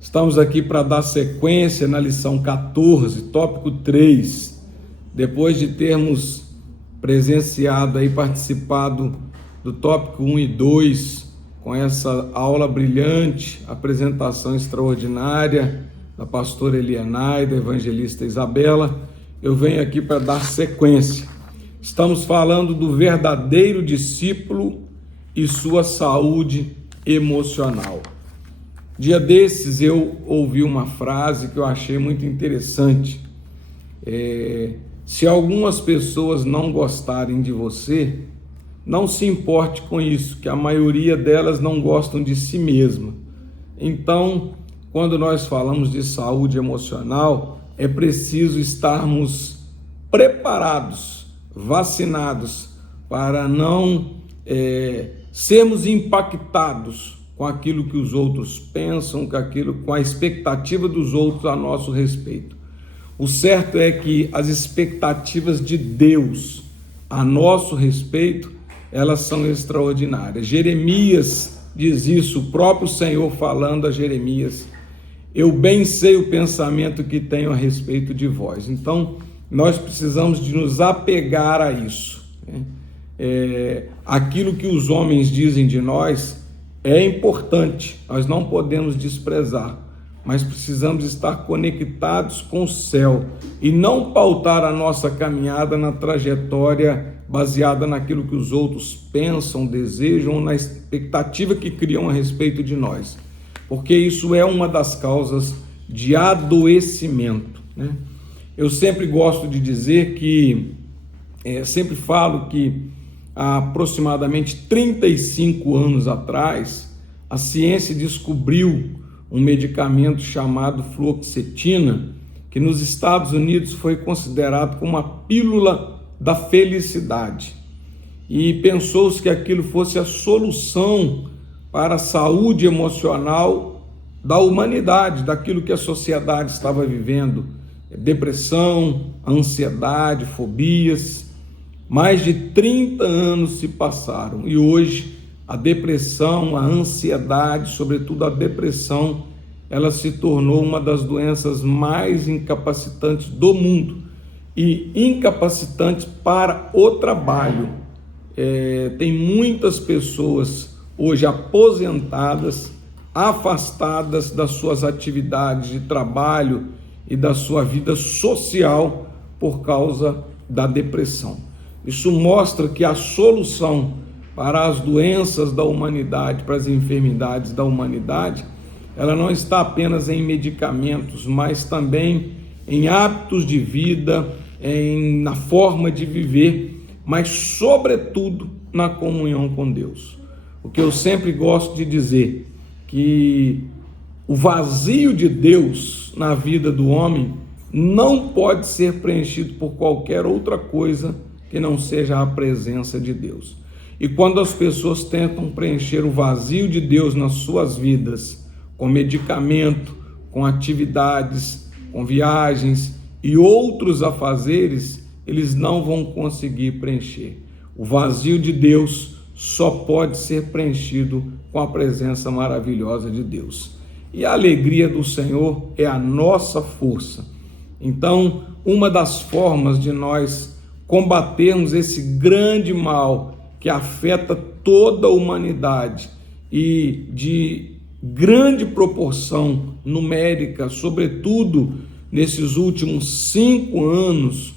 Estamos aqui para dar sequência na lição 14, tópico 3. Depois de termos presenciado aí, participado do tópico 1 e 2, com essa aula brilhante, apresentação extraordinária da pastora Elianai, da evangelista Isabela, eu venho aqui para dar sequência. Estamos falando do verdadeiro discípulo e sua saúde emocional. Dia desses eu ouvi uma frase que eu achei muito interessante. Se algumas pessoas não gostarem de você, não se importe com isso, que a maioria delas não gostam de si mesma. Então, quando nós falamos de saúde emocional, é preciso estarmos preparados, vacinados, para não sermos impactados com aquilo que os outros pensam, com a expectativa dos outros a nosso respeito. O certo é que as expectativas de Deus a nosso respeito, elas são extraordinárias. Jeremias diz isso, o próprio Senhor falando a Jeremias: eu bem sei o pensamento que tenho a respeito de vós. Então, nós precisamos de nos apegar a isso, né? Aquilo que os homens dizem de nós é importante, nós não podemos desprezar, mas precisamos estar conectados com o céu e não pautar a nossa caminhada na trajetória baseada naquilo que os outros pensam, desejam, ou na expectativa que criam a respeito de nós, porque isso é uma das causas de adoecimento, né? Eu sempre gosto de dizer que, sempre falo que há aproximadamente 35 anos atrás, a ciência descobriu um medicamento chamado fluoxetina, que nos Estados Unidos foi considerado como uma pílula da felicidade. E pensou-se que aquilo fosse a solução para a saúde emocional da humanidade, daquilo que a sociedade estava vivendo: depressão, ansiedade, fobias. Mais de 30 anos se passaram e hoje a depressão, a ansiedade, sobretudo a depressão, ela se tornou uma das doenças mais incapacitantes do mundo e incapacitantes para o trabalho. Tem muitas pessoas hoje aposentadas, afastadas das suas atividades de trabalho e da sua vida social por causa da depressão. Isso mostra que a solução para as doenças da humanidade, para as enfermidades da humanidade, ela não está apenas em medicamentos, mas também em hábitos de vida, na forma de viver, mas sobretudo na comunhão com Deus. O que eu sempre gosto de dizer, que o vazio de Deus na vida do homem não pode ser preenchido por qualquer outra coisa que não seja a presença de Deus. E quando as pessoas tentam preencher o vazio de Deus nas suas vidas, com medicamento, com atividades, com viagens e outros afazeres, eles não vão conseguir preencher. O vazio de Deus só pode ser preenchido com a presença maravilhosa de Deus. E a alegria do Senhor é a nossa força. Então, uma das formas de nós combatermos esse grande mal que afeta toda a humanidade e de grande proporção numérica, sobretudo nesses últimos 5 anos,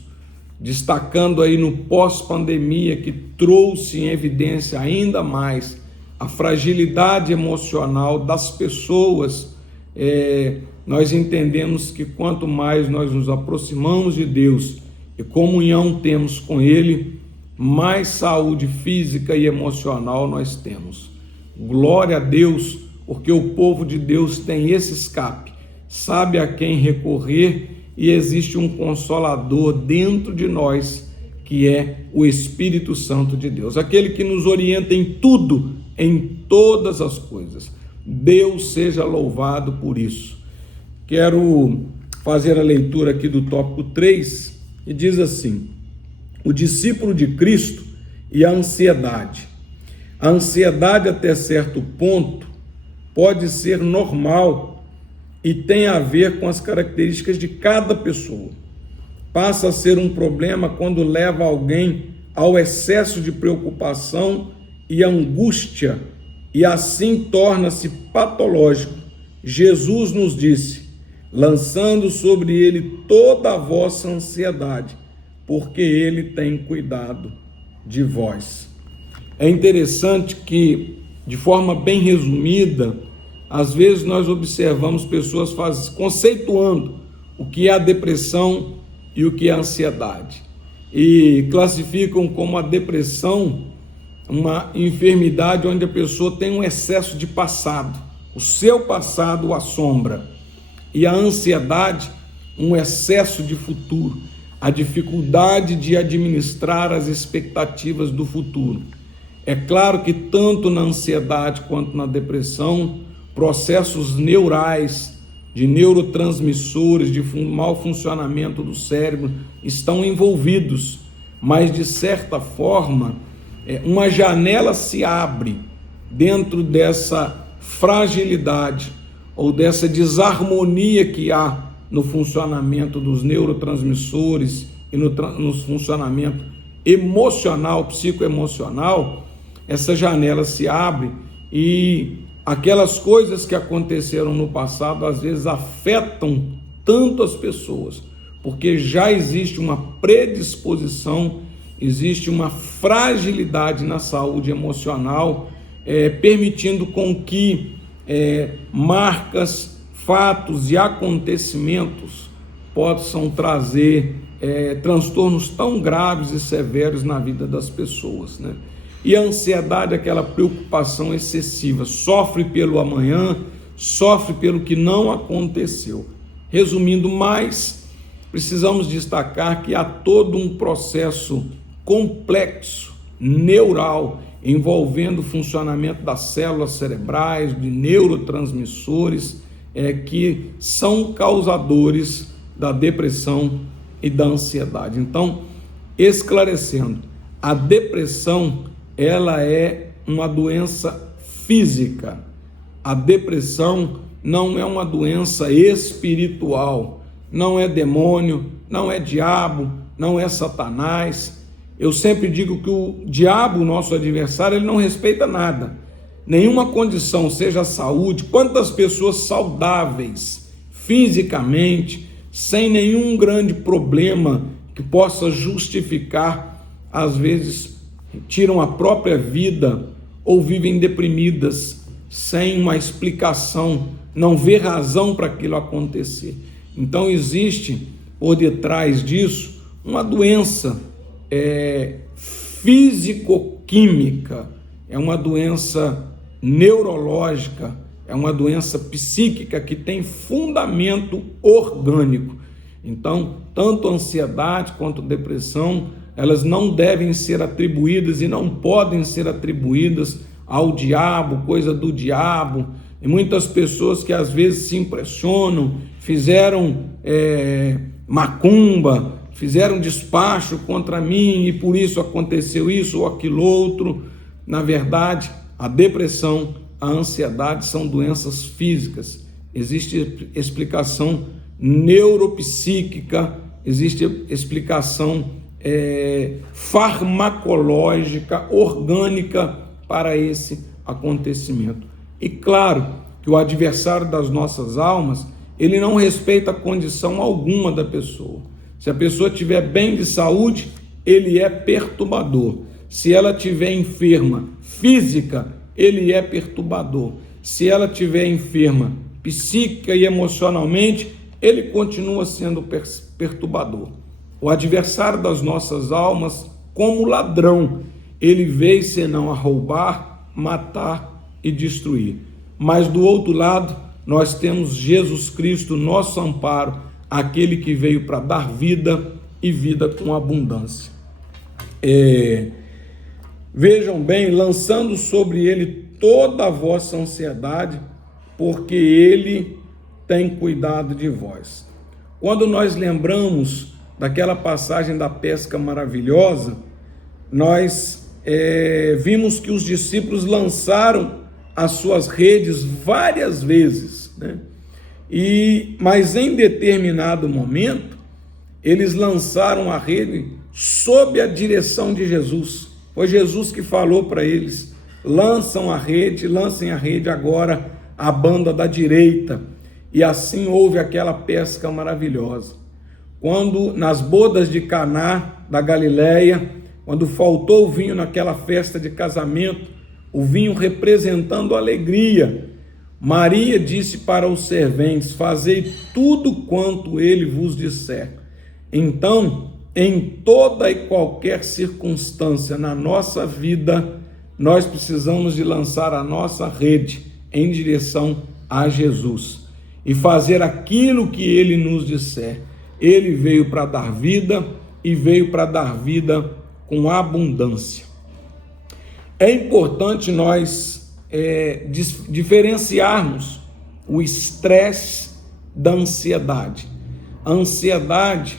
destacando aí no pós-pandemia, que trouxe em evidência ainda mais a fragilidade emocional das pessoas, nós entendemos que quanto mais nós nos aproximamos de Deus e comunhão temos com Ele, mais saúde física e emocional nós temos. Glória a Deus, porque o povo de Deus tem esse escape, sabe a quem recorrer, e existe um Consolador dentro de nós, que é o Espírito Santo de Deus, aquele que nos orienta em tudo, em todas as coisas. Deus seja louvado por isso. Quero fazer a leitura aqui do tópico 3, que diz assim: o discípulo de Cristo e a ansiedade. A ansiedade, até certo ponto, pode ser normal e tem a ver com as características de cada pessoa. Passa a ser um problema quando leva alguém ao excesso de preocupação e angústia, e assim torna-se patológico. Jesus nos disse: lançando sobre ele toda a vossa ansiedade, porque ele tem cuidado de vós. É interessante que, de forma bem resumida, às vezes nós observamos pessoas conceituando o que é a depressão e o que é a ansiedade, e classificam como a depressão uma enfermidade onde a pessoa tem um excesso de passado, o seu passado o assombra, e a ansiedade um excesso de futuro, a dificuldade de administrar as expectativas do futuro. É claro que tanto na ansiedade quanto na depressão, processos neurais, de neurotransmissores, de mau funcionamento do cérebro estão envolvidos, mas de certa forma, uma janela se abre dentro dessa fragilidade ou dessa desarmonia que há no funcionamento dos neurotransmissores e no funcionamento emocional, psicoemocional. Essa janela se abre e aquelas coisas que aconteceram no passado às vezes afetam tanto as pessoas, porque já existe uma predisposição, existe uma fragilidade na saúde emocional, permitindo com que marcas, fatos e acontecimentos possam trazer transtornos tão graves e severos na vida das pessoas, né? E a ansiedade é aquela preocupação excessiva, sofre pelo amanhã, sofre pelo que não aconteceu. Resumindo mais, precisamos destacar que há todo um processo complexo, neural, envolvendo o funcionamento das células cerebrais, de neurotransmissores, que são causadores da depressão e da ansiedade. Então, esclarecendo, a depressão ela é uma doença física. A depressão não é uma doença espiritual, não é demônio, não é diabo, não é Satanás. Eu sempre digo que o diabo, nosso adversário, ele não respeita nada, nenhuma condição, seja a saúde. Quantas pessoas saudáveis fisicamente, sem nenhum grande problema que possa justificar, às vezes tiram a própria vida ou vivem deprimidas sem uma explicação, não vê razão para aquilo acontecer. Então existe por detrás disso uma doença físico-química, é uma doença neurológica, é uma doença psíquica que tem fundamento orgânico. Então, tanto a ansiedade quanto a depressão, elas não devem ser atribuídas e não podem ser atribuídas ao diabo, coisa do diabo. E muitas pessoas que às vezes se impressionam, fizeram macumba, fizeram despacho contra mim e por isso aconteceu isso ou aquilo outro. Na verdade, a depressão, a ansiedade são doenças físicas. Existe explicação neuropsíquica, existe explicação farmacológica, orgânica para esse acontecimento. E claro que o adversário das nossas almas, ele não respeita a condição alguma da pessoa. Se a pessoa estiver bem de saúde, ele é perturbador. Se ela estiver enferma física, ele é perturbador. Se ela estiver enferma psíquica e emocionalmente, ele continua sendo perturbador. O adversário das nossas almas, como ladrão, ele veio senão a roubar, matar e destruir. Mas do outro lado, nós temos Jesus Cristo, nosso amparo, aquele que veio para dar vida e vida com abundância. Vejam bem, lançando sobre ele toda a vossa ansiedade, porque ele tem cuidado de vós. Quando nós lembramos daquela passagem da pesca maravilhosa, nós vimos que os discípulos lançaram as suas redes várias vezes, né? Mas em determinado momento, eles lançaram a rede sob a direção de Jesus. Foi Jesus que falou para eles: lancem a rede agora à banda da direita. E assim houve aquela pesca maravilhosa. Quando nas bodas de Caná da Galileia, quando faltou o vinho naquela festa de casamento, o vinho representando alegria, Maria disse para os serventes: fazei tudo quanto ele vos disser. Então, em toda e qualquer circunstância na nossa vida, nós precisamos de lançar a nossa rede em direção a Jesus e fazer aquilo que ele nos disser. Ele veio para dar vida e veio para dar vida com abundância. É importante nós diferenciarmos o estresse da ansiedade. A ansiedade,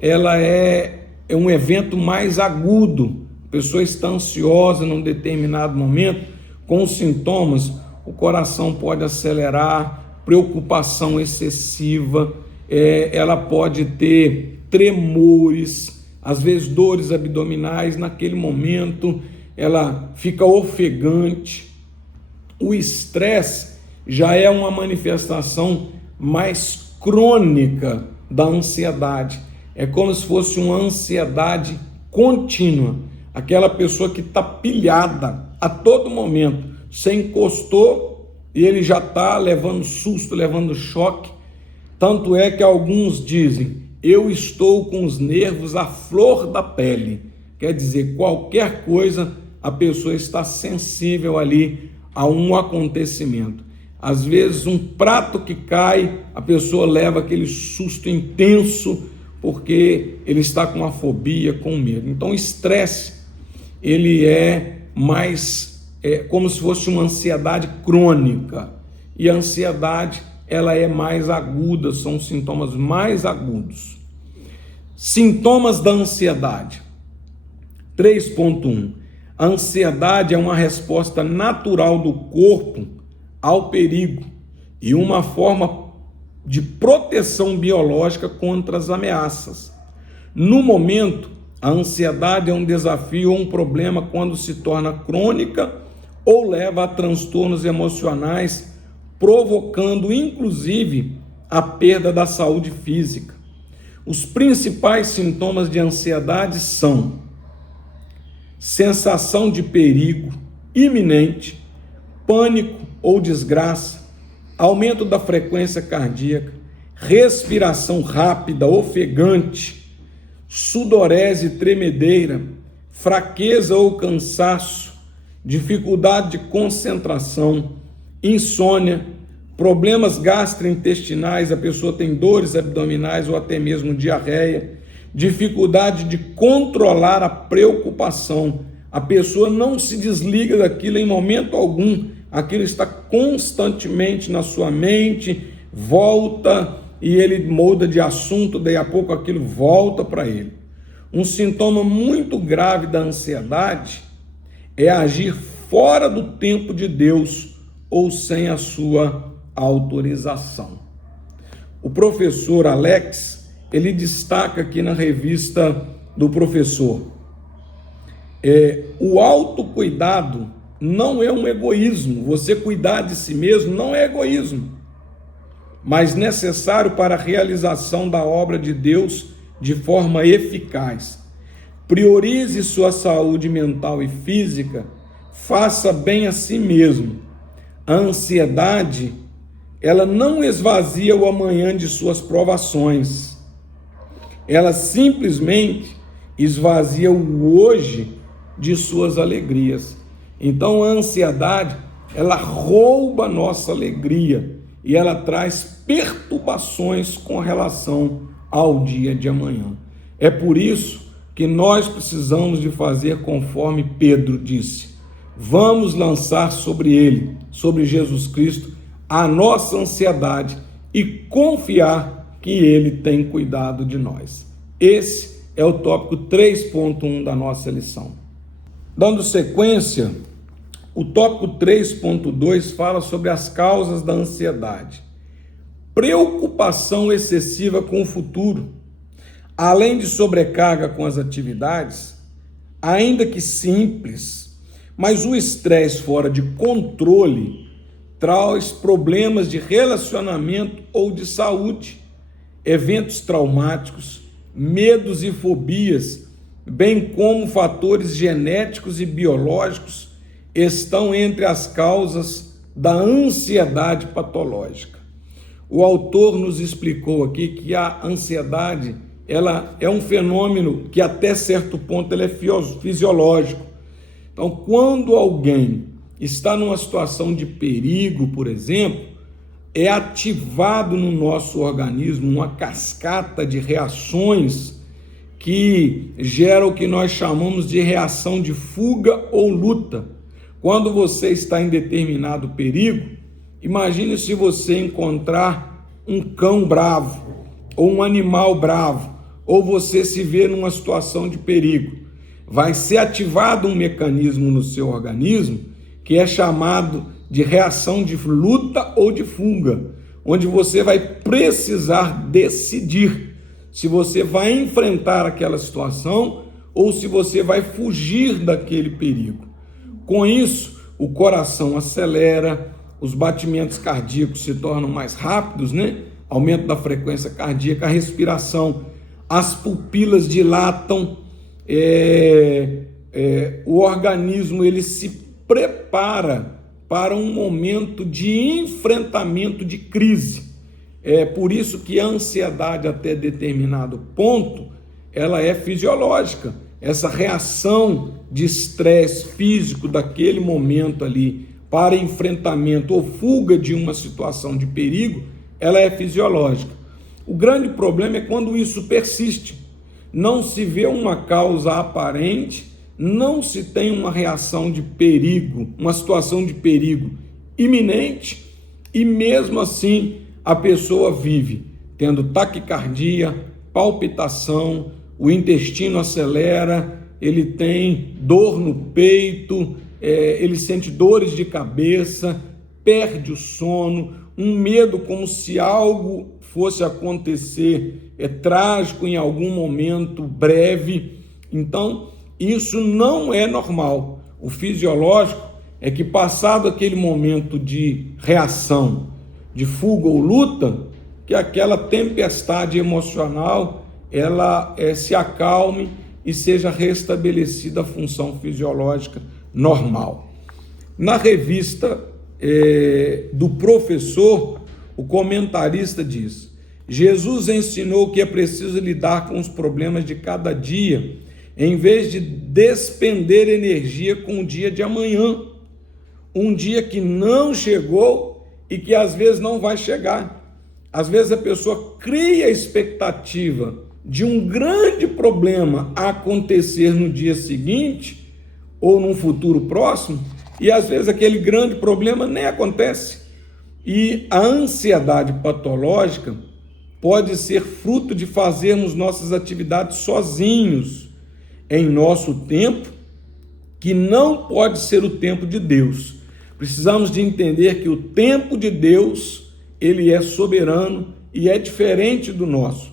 ela é um evento mais agudo. A pessoa está ansiosa num determinado momento, com os sintomas, o coração pode acelerar, preocupação excessiva, ela pode ter tremores, às vezes dores abdominais. Naquele momento ela fica ofegante. O estresse já é uma manifestação mais crônica da ansiedade. É como se fosse uma ansiedade contínua. Aquela pessoa que está pilhada a todo momento. Você encostou e ele já está levando susto, levando choque. Tanto é que alguns dizem: eu estou com os nervos à flor da pele. Quer dizer, qualquer coisa a pessoa está sensível ali a um acontecimento. Às vezes um prato que cai, a pessoa leva aquele susto intenso, porque ele está com uma fobia, com medo. Então o estresse, ele é mais como se fosse uma ansiedade crônica. E a ansiedade, ela é mais aguda, são sintomas mais agudos. Sintomas da ansiedade. 3.1. A ansiedade é uma resposta natural do corpo ao perigo e uma forma de proteção biológica contra as ameaças. No momento, a ansiedade é um desafio ou um problema quando se torna crônica ou leva a transtornos emocionais, provocando inclusive a perda da saúde física. Os principais sintomas de ansiedade são sensação de perigo iminente, pânico ou desgraça, aumento da frequência cardíaca, respiração rápida, ofegante, sudorese tremedeira, fraqueza ou cansaço, dificuldade de concentração, insônia, problemas gastrointestinais, a pessoa tem dores abdominais ou até mesmo diarreia, dificuldade de controlar a preocupação. A pessoa não se desliga daquilo em momento algum, aquilo está constantemente na sua mente, volta e ele muda de assunto, daí a pouco aquilo volta para ele. Um sintoma muito grave da ansiedade é agir fora do tempo de Deus ou sem a sua autorização. O professor Alex, ele destaca aqui na revista do professor. O autocuidado não é um egoísmo. Você cuidar de si mesmo não é egoísmo, mas necessário para a realização da obra de Deus de forma eficaz. Priorize sua saúde mental e física, faça bem a si mesmo. A ansiedade, ela não esvazia o amanhã de suas provações, ela simplesmente esvazia o hoje de suas alegrias. Então a ansiedade, ela rouba a nossa alegria e ela traz perturbações com relação ao dia de amanhã. É por isso que nós precisamos de fazer conforme Pedro disse. Vamos lançar sobre ele, sobre Jesus Cristo, a nossa ansiedade e confiar que ele tem cuidado de nós. Esse é o tópico 3.1 da nossa lição. Dando sequência, o tópico 3.2 fala sobre as causas da ansiedade. Preocupação excessiva com o futuro, além de sobrecarga com as atividades, ainda que simples, mas o estresse fora de controle traz problemas de relacionamento ou de saúde, eventos traumáticos, medos e fobias, bem como fatores genéticos e biológicos, estão entre as causas da ansiedade patológica. O autor nos explicou aqui que a ansiedade, ela é um fenômeno que até certo ponto ele é fisiológico. Então, quando alguém está numa situação de perigo, por exemplo, é ativado no nosso organismo uma cascata de reações que gera o que nós chamamos de reação de fuga ou luta. Quando você está em determinado perigo, imagine se você encontrar um cão bravo, ou um animal bravo, ou você se vê numa situação de perigo. Vai ser ativado um mecanismo no seu organismo que é chamado de reação de luta ou de fuga, onde você vai precisar decidir se você vai enfrentar aquela situação ou se você vai fugir daquele perigo. Com isso, o coração acelera, os batimentos cardíacos se tornam mais rápidos, Aumento da frequência cardíaca, a respiração, as pupilas dilatam, o organismo ele se prepara para um momento de enfrentamento de crise. É por isso que a ansiedade até determinado ponto, ela é fisiológica. Essa reação de estresse físico daquele momento ali para enfrentamento ou fuga de uma situação de perigo, ela é fisiológica. O grande problema é quando isso persiste. Não se vê uma causa aparente, não se tem uma reação de perigo, uma situação de perigo iminente, e mesmo assim a pessoa vive tendo taquicardia, palpitação, o intestino acelera, ele tem dor no peito, ele sente dores de cabeça, perde o sono, um medo como se algo fosse acontecer trágico em algum momento breve. Então, isso não é normal. O fisiológico é que, passado aquele momento de reação, de fuga ou luta, que aquela tempestade emocional ela se acalme e seja restabelecida a função fisiológica normal. Na revista do Professor, o comentarista diz: Jesus ensinou que é preciso lidar com os problemas de cada dia, em vez de despender energia com o dia de amanhã, um dia que não chegou e que às vezes não vai chegar. Às vezes a pessoa cria a expectativa de um grande problema acontecer no dia seguinte ou num futuro próximo, e às vezes aquele grande problema nem acontece. E a ansiedade patológica pode ser fruto de fazermos nossas atividades sozinhos, em nosso tempo, que não pode ser o tempo de Deus. Precisamos de entender que o tempo de Deus, ele é soberano e é diferente do nosso.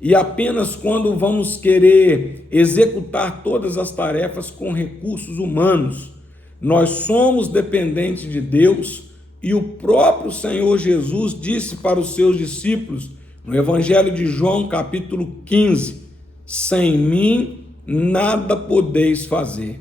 e apenas quando vamos querer executar todas as tarefas com recursos humanos. Nós somos dependentes de Deus, e o próprio Senhor Jesus disse para os seus discípulos, no Evangelho de João, capítulo 15, sem mim nada podeis fazer.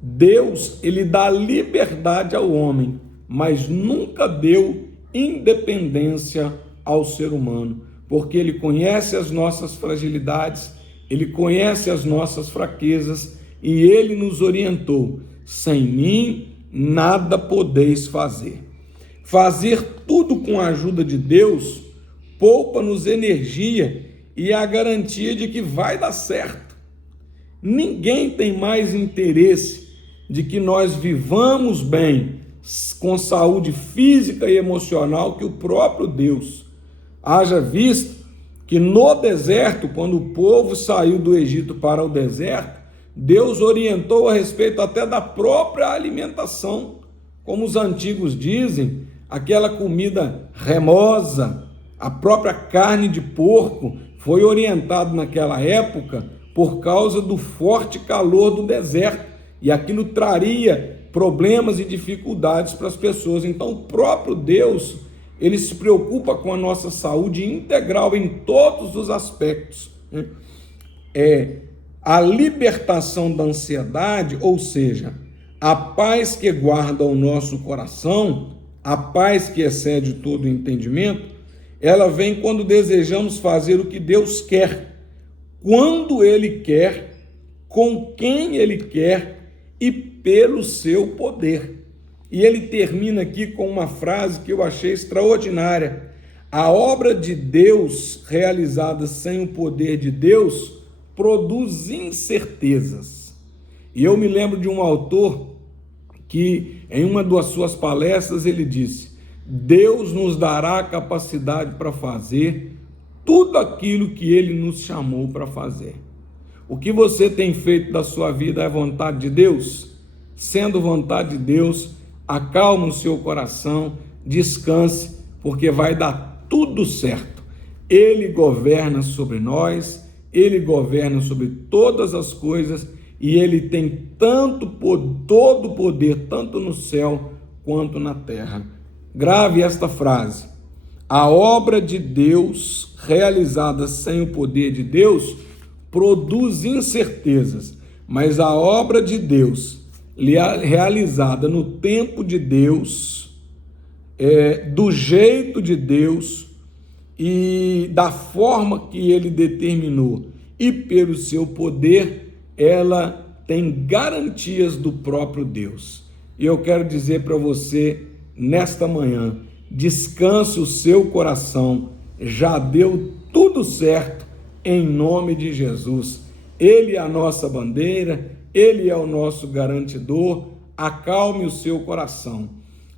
Deus, ele dá liberdade ao homem, mas nunca deu independência ao ser humano, porque ele conhece as nossas fragilidades, ele conhece as nossas fraquezas, e ele nos orientou: sem mim nada podeis fazer. Fazer tudo com a ajuda de Deus poupa-nos energia e a garantia de que vai dar certo. Ninguém tem mais interesse de que nós vivamos bem, com saúde física e emocional, que o próprio Deus. Haja visto que no deserto, quando o povo saiu do Egito para o deserto, Deus orientou a respeito até da própria alimentação. Como os antigos dizem, aquela comida remosa, a própria carne de porco, foi orientado naquela época por causa do forte calor do deserto, e aquilo traria problemas e dificuldades para as pessoas. Então o próprio Deus, ele se preocupa com a nossa saúde integral em todos os aspectos. A libertação da ansiedade, ou seja, a paz que guarda o nosso coração, a paz que excede todo o entendimento, ela vem quando desejamos fazer o que Deus quer, quando Ele quer, com quem Ele quer e pelo seu poder. E ele termina aqui com uma frase que eu achei extraordinária: a obra de Deus realizada sem o poder de Deus produz incertezas. E eu me lembro de um autor que, em uma das suas palestras, ele disse: Deus nos dará a capacidade para fazer tudo aquilo que Ele nos chamou para fazer. O que você tem feito da sua vida é vontade de Deus? Sendo vontade de Deus, acalme o seu coração, descanse, porque vai dar tudo certo. Ele governa sobre nós, Ele governa sobre todas as coisas, e Ele tem todo o poder, tanto no céu quanto na terra. Grave esta frase: a obra de Deus realizada sem o poder de Deus produz incertezas, mas a obra de Deus realizada no tempo de Deus, do jeito de Deus e da forma que Ele determinou e pelo seu poder, ela tem garantias do próprio Deus. E eu quero dizer para você nesta manhã: descanse o seu coração, já deu tudo certo em nome de Jesus. Ele é a nossa bandeira, Ele é o nosso garantidor. Acalme o seu coração.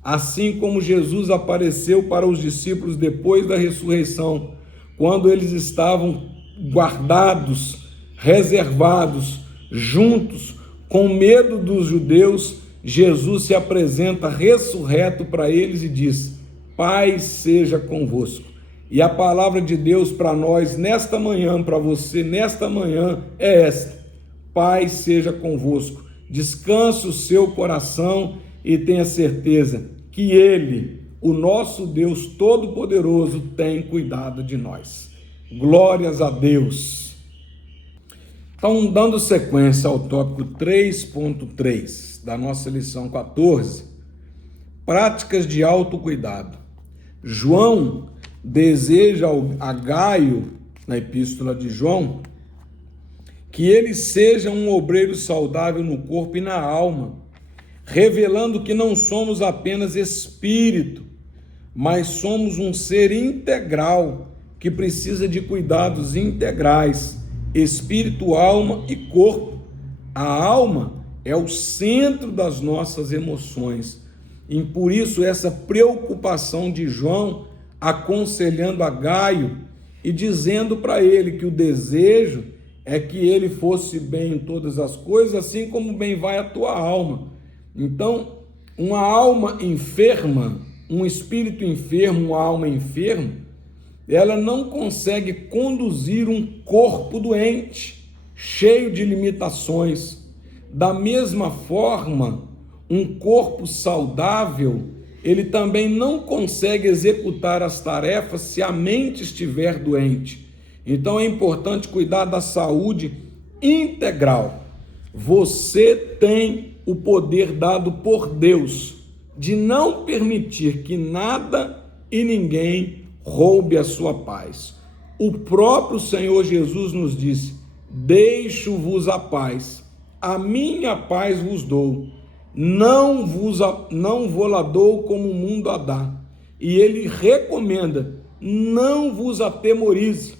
Assim como Jesus apareceu para os discípulos depois da ressurreição, quando eles estavam guardados, reservados, juntos, com medo dos judeus, Jesus se apresenta ressurreto para eles e diz: paz seja convosco. E a palavra de Deus para nós nesta manhã, para você nesta manhã, é esta: paz seja convosco. Descanse o seu coração e tenha certeza que Ele, o nosso Deus Todo-Poderoso, tem cuidado de nós. Glórias a Deus. Então, dando sequência ao tópico 3.3 da nossa lição 14, práticas de autocuidado. João deseja a Gaio, na epístola de João, que ele seja um obreiro saudável no corpo e na alma, revelando que não somos apenas espírito, mas somos um ser integral, que precisa de cuidados integrais, espírito, alma e corpo. A alma é o centro das nossas emoções, e por isso essa preocupação de João, aconselhando a Gaio e dizendo para ele que o desejo é que ele fosse bem em todas as coisas, assim como bem vai a tua alma. Então, uma alma enferma, um espírito enfermo, uma alma enferma, ela não consegue conduzir um corpo doente, cheio de limitações. Da mesma forma, um corpo saudável, ele também não consegue executar as tarefas se a mente estiver doente. Então é importante cuidar da saúde integral. Você tem o poder dado por Deus de não permitir que nada e ninguém roube a sua paz. O próprio Senhor Jesus nos disse: deixo-vos a paz, a minha paz vos dou, não vou lá dou como o mundo a dá. E ele recomenda: não vos atemorize.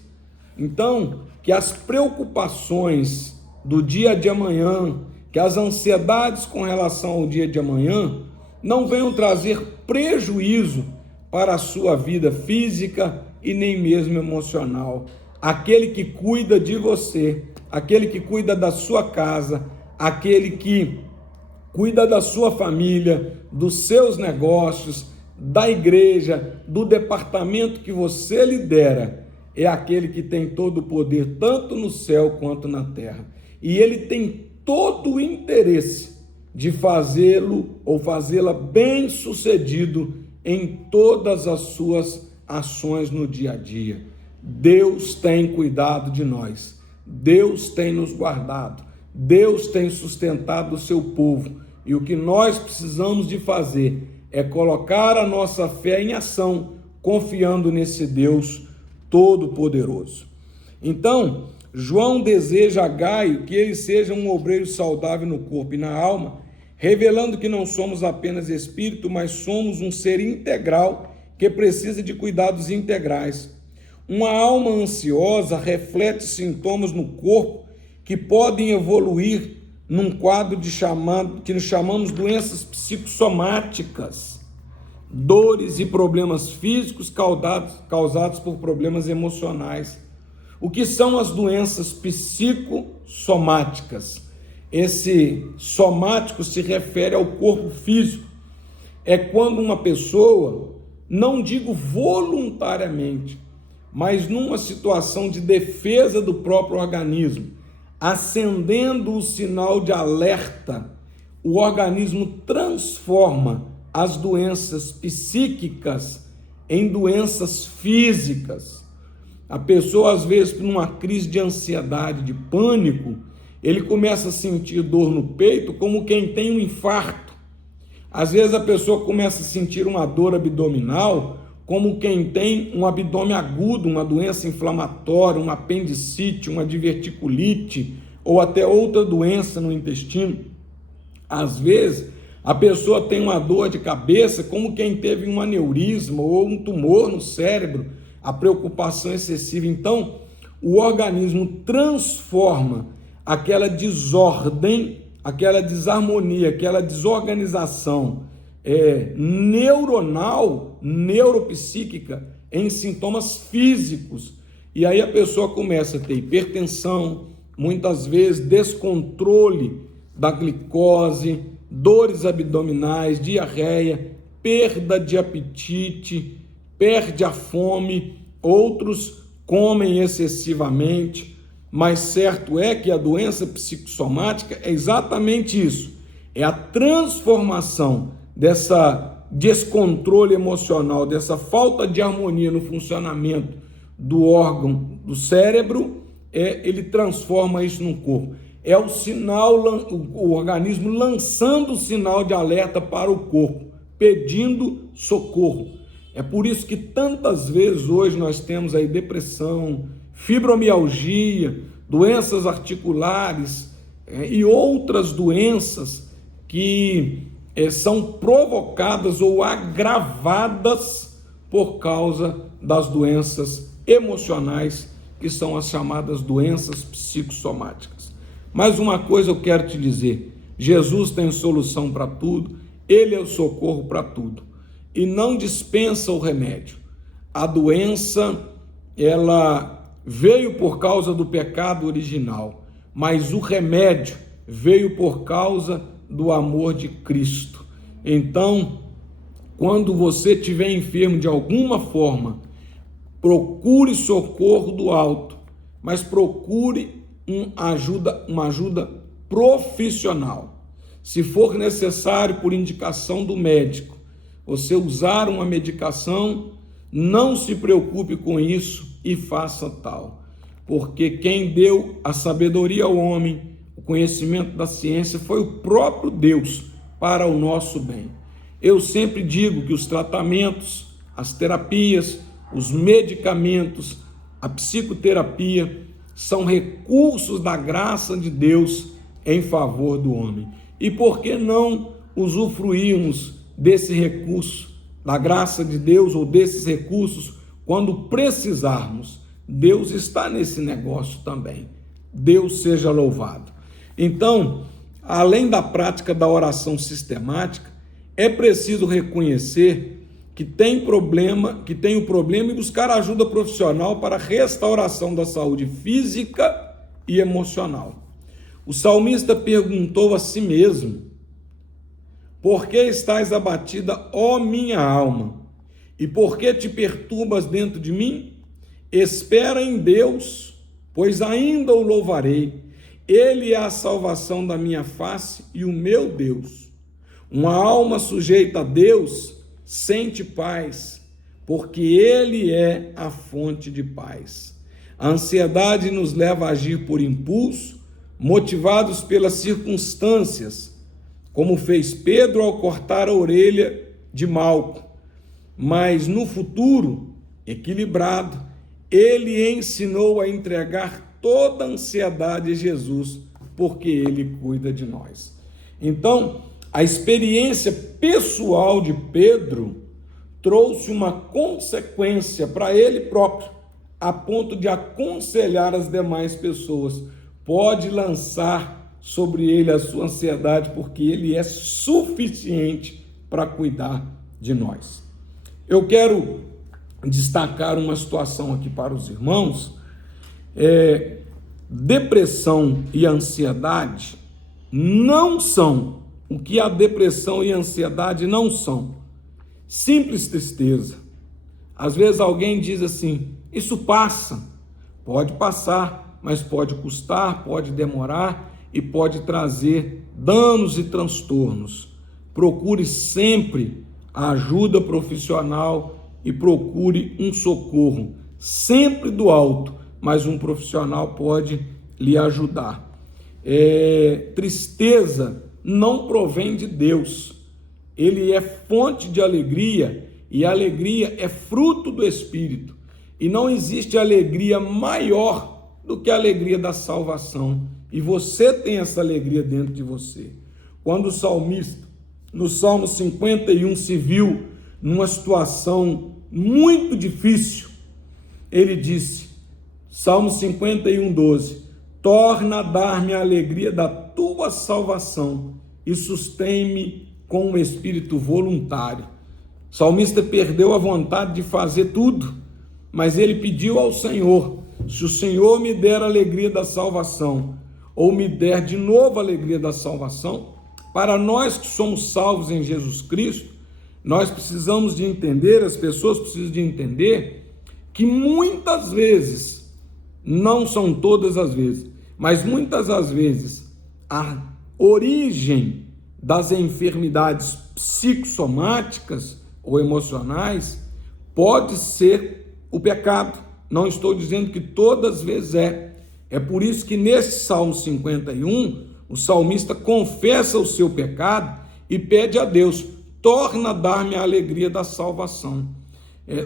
Então, que as preocupações do dia de amanhã, que as ansiedades com relação ao dia de amanhã, não venham trazer prejuízo para a sua vida física e nem mesmo emocional. Aquele que cuida de você, aquele que cuida da sua casa, aquele que cuida da sua família, dos seus negócios, da igreja, do departamento que você lidera, é aquele que tem todo o poder, tanto no céu quanto na terra. E ele tem todo o interesse de fazê-lo ou fazê-la bem sucedido em todas as suas ações no dia a dia. Deus tem cuidado de nós, Deus tem nos guardado, Deus tem sustentado o seu povo, e o que nós precisamos de fazer é colocar a nossa fé em ação, confiando nesse Deus Todo-Poderoso. Então, João deseja a Gaio que ele seja um obreiro saudável no corpo e na alma, revelando que não somos apenas espírito, mas somos um ser integral que precisa de cuidados integrais. Uma alma ansiosa reflete sintomas no corpo que podem evoluir num quadro que nós chamamos doenças psicossomáticas, dores e problemas físicos causados por problemas emocionais. O que são as doenças psicossomáticas? Esse somático se refere ao corpo físico. É quando uma pessoa, não digo voluntariamente, mas numa situação de defesa do próprio organismo, acendendo o sinal de alerta, o organismo transforma as doenças psíquicas em doenças físicas. A pessoa, às vezes, numa crise de ansiedade, de pânico, ele começa a sentir dor no peito como quem tem um infarto. Às vezes a pessoa começa a sentir uma dor abdominal como quem tem um abdômen agudo, uma doença inflamatória, uma apendicite, uma diverticulite ou até outra doença no intestino. Às vezes a pessoa tem uma dor de cabeça como quem teve um aneurisma ou um tumor no cérebro, a preocupação excessiva. Então, o organismo transforma aquela desordem, aquela desarmonia, aquela desorganização neuronal, neuropsíquica, em sintomas físicos. E aí a pessoa começa a ter hipertensão, muitas vezes descontrole da glicose, dores abdominais, diarreia, perda de apetite, perde a fome, outros comem excessivamente. Mas certo é que a doença psicossomática é exatamente isso, é a transformação dessa descontrole emocional, dessa falta de harmonia no funcionamento do órgão do cérebro, ele transforma isso no corpo. É o sinal, o organismo lançando o sinal de alerta para o corpo, pedindo socorro. É por isso que tantas vezes hoje nós temos aí depressão, fibromialgia, doenças articulares e outras doenças que são provocadas ou agravadas por causa das doenças emocionais, que são as chamadas doenças psicossomáticas. Mas uma coisa eu quero te dizer: Jesus tem solução para tudo, Ele é o socorro para tudo e não dispensa o remédio. A doença, ela veio por causa do pecado original, mas o remédio veio por causa do amor de Cristo. Então, quando você estiver enfermo de alguma forma, procure socorro do alto, mas procure uma ajuda profissional. Se for necessário, por indicação do médico, você usar uma medicação, não se preocupe com isso e faça tal. Porque quem deu a sabedoria ao homem, o conhecimento da ciência, foi o próprio Deus para o nosso bem. Eu sempre digo que os tratamentos, as terapias, os medicamentos, a psicoterapia são recursos da graça de Deus em favor do homem. E por que não usufruirmos desse recurso, da graça de Deus, ou desses recursos, quando precisarmos? Deus está nesse negócio também. Deus seja louvado. Então, além da prática da oração sistemática, é preciso reconhecer que tem o problema e buscar ajuda profissional para a restauração da saúde física e emocional. O salmista perguntou a si mesmo: por que estás abatida, ó minha alma? E por que te perturbas dentro de mim? Espera em Deus, pois ainda o louvarei. Ele é a salvação da minha face e o meu Deus. Uma alma sujeita a Deus sente paz, porque Ele é a fonte de paz. A ansiedade nos leva a agir por impulso, motivados pelas circunstâncias, como fez Pedro ao cortar a orelha de Malco. Mas no futuro, equilibrado, ele ensinou a entregar toda a ansiedade a Jesus, porque Ele cuida de nós. Então, a experiência pessoal de Pedro trouxe uma consequência para ele próprio, a ponto de aconselhar as demais pessoas: pode lançar sobre ele a sua ansiedade, porque ele é suficiente para cuidar de nós. Eu quero destacar uma situação aqui para os irmãos. Depressão e ansiedade não são o que a depressão e a ansiedade não são. Simples tristeza. Às vezes alguém diz assim: isso passa. Pode passar, mas pode custar, pode demorar e pode trazer danos e transtornos. Procure sempre a ajuda profissional e procure um socorro, sempre do alto, mas um profissional pode lhe ajudar. Tristeza não provém de Deus. Ele é fonte de alegria, e a alegria é fruto do Espírito. E não existe alegria maior do que a alegria da salvação. E você tem essa alegria dentro de você. Quando o salmista, no Salmo 51, se viu numa situação muito difícil, ele disse, Salmo 51, 12, torna a dar-me a alegria da tua salvação e sustém-me com um espírito voluntário. O salmista perdeu a vontade de fazer tudo, mas ele pediu ao Senhor: se o Senhor me der a alegria da salvação, ou me der de novo a alegria da salvação, para nós que somos salvos em Jesus Cristo, nós precisamos de entender, as pessoas precisam de entender, que muitas vezes, não são todas as vezes, mas muitas das vezes, a origem das enfermidades psicossomáticas ou emocionais pode ser o pecado. Não estou dizendo que todas as vezes é. É por isso que nesse Salmo 51, o salmista confessa o seu pecado e pede a Deus: torna a dar-me a alegria da salvação.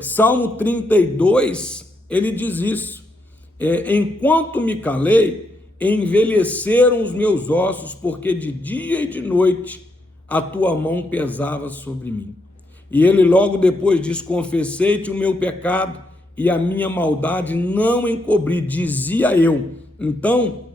Salmo 32, ele diz isso: enquanto me calei, envelheceram os meus ossos, porque de dia e de noite a tua mão pesava sobre mim. E ele logo depois diz: confessei-te o meu pecado e a minha maldade não encobri, dizia eu. Então,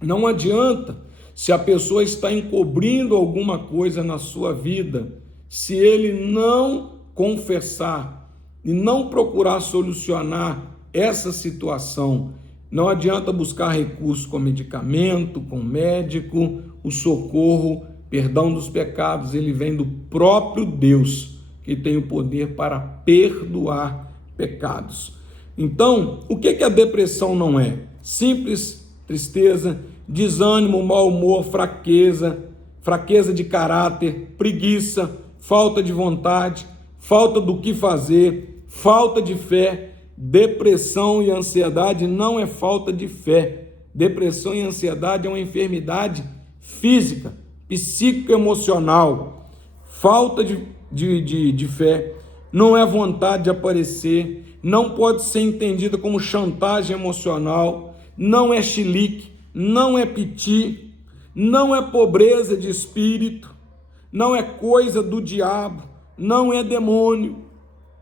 não adianta, se a pessoa está encobrindo alguma coisa na sua vida, se ele não confessar e não procurar solucionar essa situação, não adianta buscar recurso com medicamento, com médico. O socorro, perdão dos pecados, ele vem do próprio Deus, que tem o poder para perdoar pecados. Então, o que a depressão não é? Simples tristeza, desânimo, mau humor, fraqueza de caráter, preguiça, falta de vontade, falta do que fazer, falta de fé. Depressão e ansiedade não é falta de fé. Depressão e ansiedade é uma enfermidade física, psicoemocional. Falta de fé não é vontade de aparecer, não pode ser entendida como chantagem emocional, não é chilique, não é piti, não é pobreza de espírito, não é coisa do diabo, não é demônio.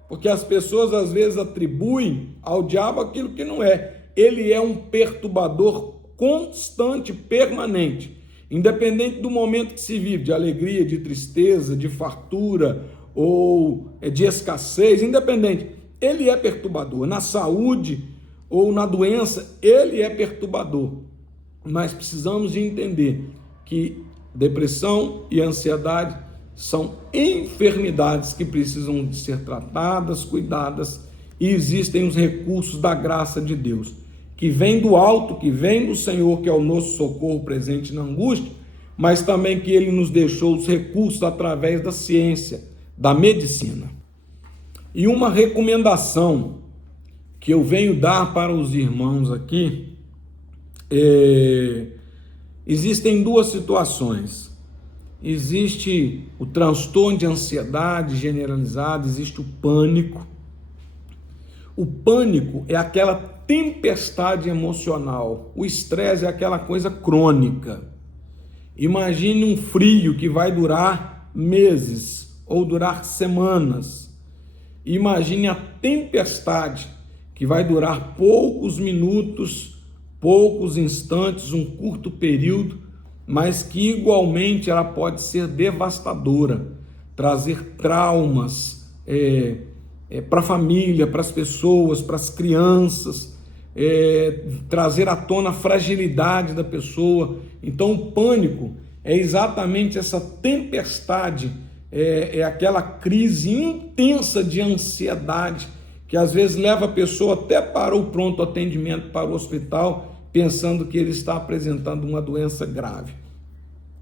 Porque as pessoas às vezes atribuem ao diabo aquilo que não é. Ele é um perturbador constante, permanente, independente do momento que se vive, de alegria, de tristeza, de fartura ou de escassez, independente. Ele é perturbador. Na saúde ou na doença, ele é perturbador. Mas precisamos de entender que depressão e ansiedade são enfermidades que precisam de ser tratadas, cuidadas, e existem os recursos da graça de Deus, que vem do alto, que vem do Senhor, que é o nosso socorro presente na angústia, mas também que Ele nos deixou os recursos através da ciência, da medicina. E uma recomendação que eu venho dar para os irmãos aqui, existem duas situações. Existe o transtorno de ansiedade generalizada, existe o pânico. O pânico é aquela tempestade emocional, o estresse é aquela coisa crônica. Imagine um frio que vai durar meses ou durar semanas. Imagine a tempestade que vai durar poucos minutos, poucos instantes, um curto período, mas que igualmente ela pode ser devastadora, trazer traumas para a família, para as pessoas, para as crianças, trazer à tona a fragilidade da pessoa. Então o pânico é exatamente essa tempestade, é aquela crise intensa de ansiedade, que às vezes leva a pessoa até para o pronto atendimento, para o hospital, pensando que ele está apresentando uma doença grave.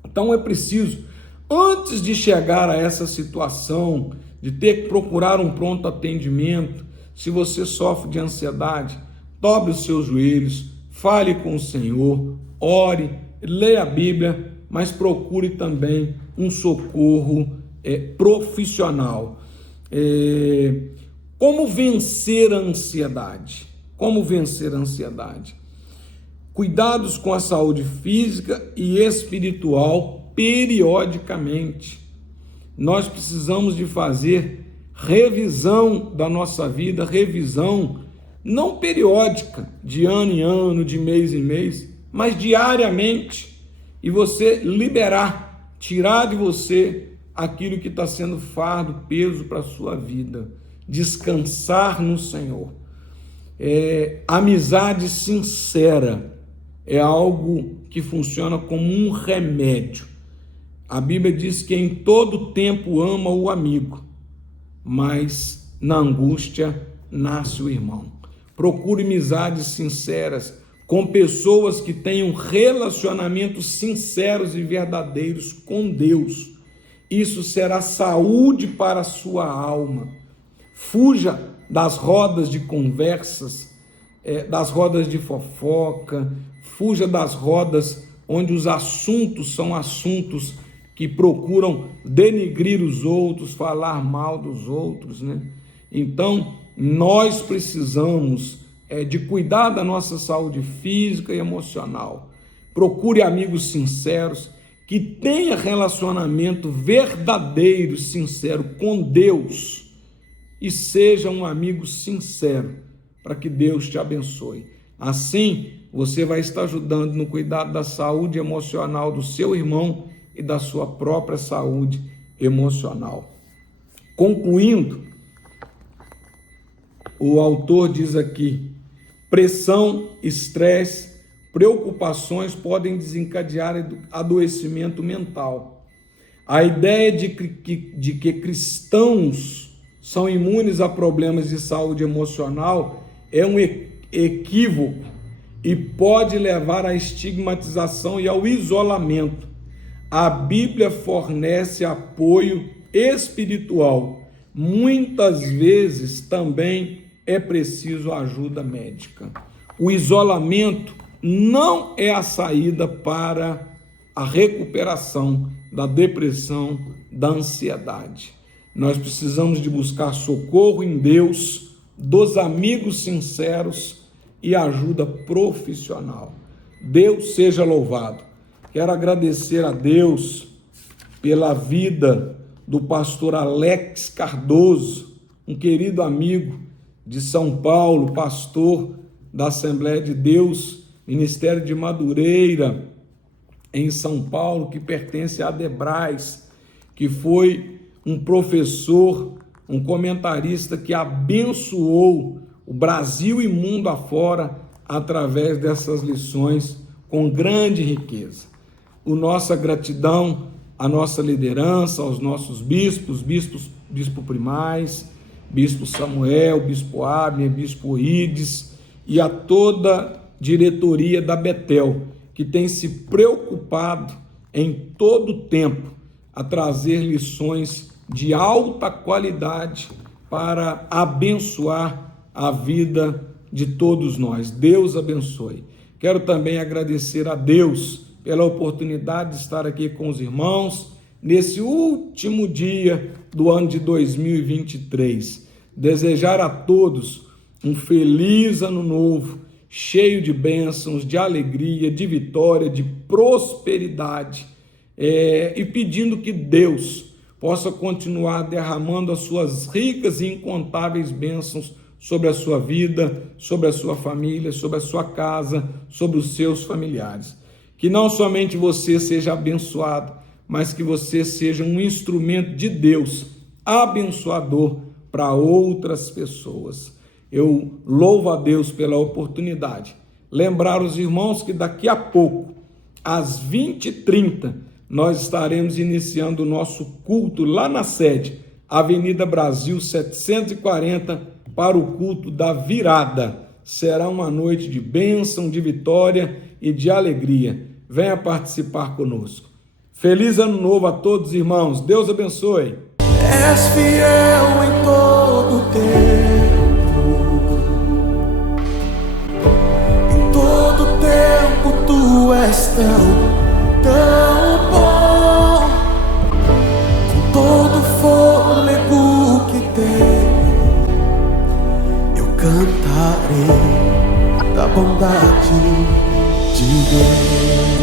Então é preciso, antes de chegar a essa situação, de ter que procurar um pronto atendimento, se você sofre de ansiedade, dobre os seus joelhos, fale com o Senhor, ore, leia a Bíblia, mas procure também um socorro profissional. Como vencer a ansiedade? Como vencer a ansiedade? Cuidados com a saúde física e espiritual periodicamente. Nós precisamos de fazer revisão da nossa vida, revisão não periódica, de ano em ano, de mês em mês, mas diariamente, e você liberar, tirar de você aquilo que está sendo fardo, peso para a sua vida, descansar no Senhor. Amizade sincera é algo que funciona como um remédio. A Bíblia diz que em todo tempo ama o amigo, mas na angústia nasce o irmão. Procure amizades sinceras com pessoas que tenham relacionamentos sinceros e verdadeiros com Deus. Isso será saúde para a sua alma. Fuja das rodas de conversas, das rodas de fofoca, fuja das rodas onde os assuntos são assuntos que procuram denigrir os outros, falar mal dos outros, né? Então, nós precisamos de cuidar da nossa saúde física e emocional. Procure amigos sinceros, que tenha relacionamento verdadeiro, sincero com Deus, e seja um amigo sincero, para que Deus te abençoe. Assim, você vai estar ajudando no cuidado da saúde emocional do seu irmão e da sua própria saúde emocional. Concluindo, o autor diz aqui: pressão, estresse, preocupações podem desencadear adoecimento mental. A ideia de que cristãos são imunes a problemas de saúde emocional é um equívoco e pode levar à estigmatização e ao isolamento. A Bíblia fornece apoio espiritual. Muitas vezes também é preciso ajuda médica. O isolamento não é a saída para a recuperação da depressão, da ansiedade. Nós precisamos de buscar socorro em Deus, dos amigos sinceros e ajuda profissional. Deus seja louvado. Quero agradecer a Deus pela vida do pastor Alex Cardoso, um querido amigo de São Paulo, pastor da Assembleia de Deus, Ministério de Madureira, em São Paulo, que pertence a Adebrais, que foi um professor, um comentarista que abençoou o Brasil e mundo afora através dessas lições com grande riqueza. Nossa gratidão à nossa liderança, aos nossos bispos, bispo Primaz, bispo Samuel, bispo Abner, bispo Ides e a toda a diretoria da Betel, que tem se preocupado em todo o tempo a trazer lições de alta qualidade para abençoar a vida de todos nós. Deus abençoe. Quero também agradecer a Deus pela oportunidade de estar aqui com os irmãos nesse último dia do ano de 2023. Desejar a todos um feliz ano novo, cheio de bênçãos, de alegria, de vitória, de prosperidade, e pedindo que Deus possa continuar derramando as suas ricas e incontáveis bênçãos sobre a sua vida, sobre a sua família, sobre a sua casa, sobre os seus familiares. Que não somente você seja abençoado, mas que você seja um instrumento de Deus, abençoador para outras pessoas. Eu louvo a Deus pela oportunidade. Lembrar os irmãos que daqui a pouco, às 20h30, nós estaremos iniciando o nosso culto lá na sede, Avenida Brasil 740, para o culto da virada. Será uma noite de bênção, de vitória e de alegria. Venha participar conosco. Feliz ano novo a todos, irmãos. Deus abençoe. És fiel em todo o tempo. Em todo tempo tu és tão bom. Com todo fôlego que tem, eu cantarei da bondade de Deus.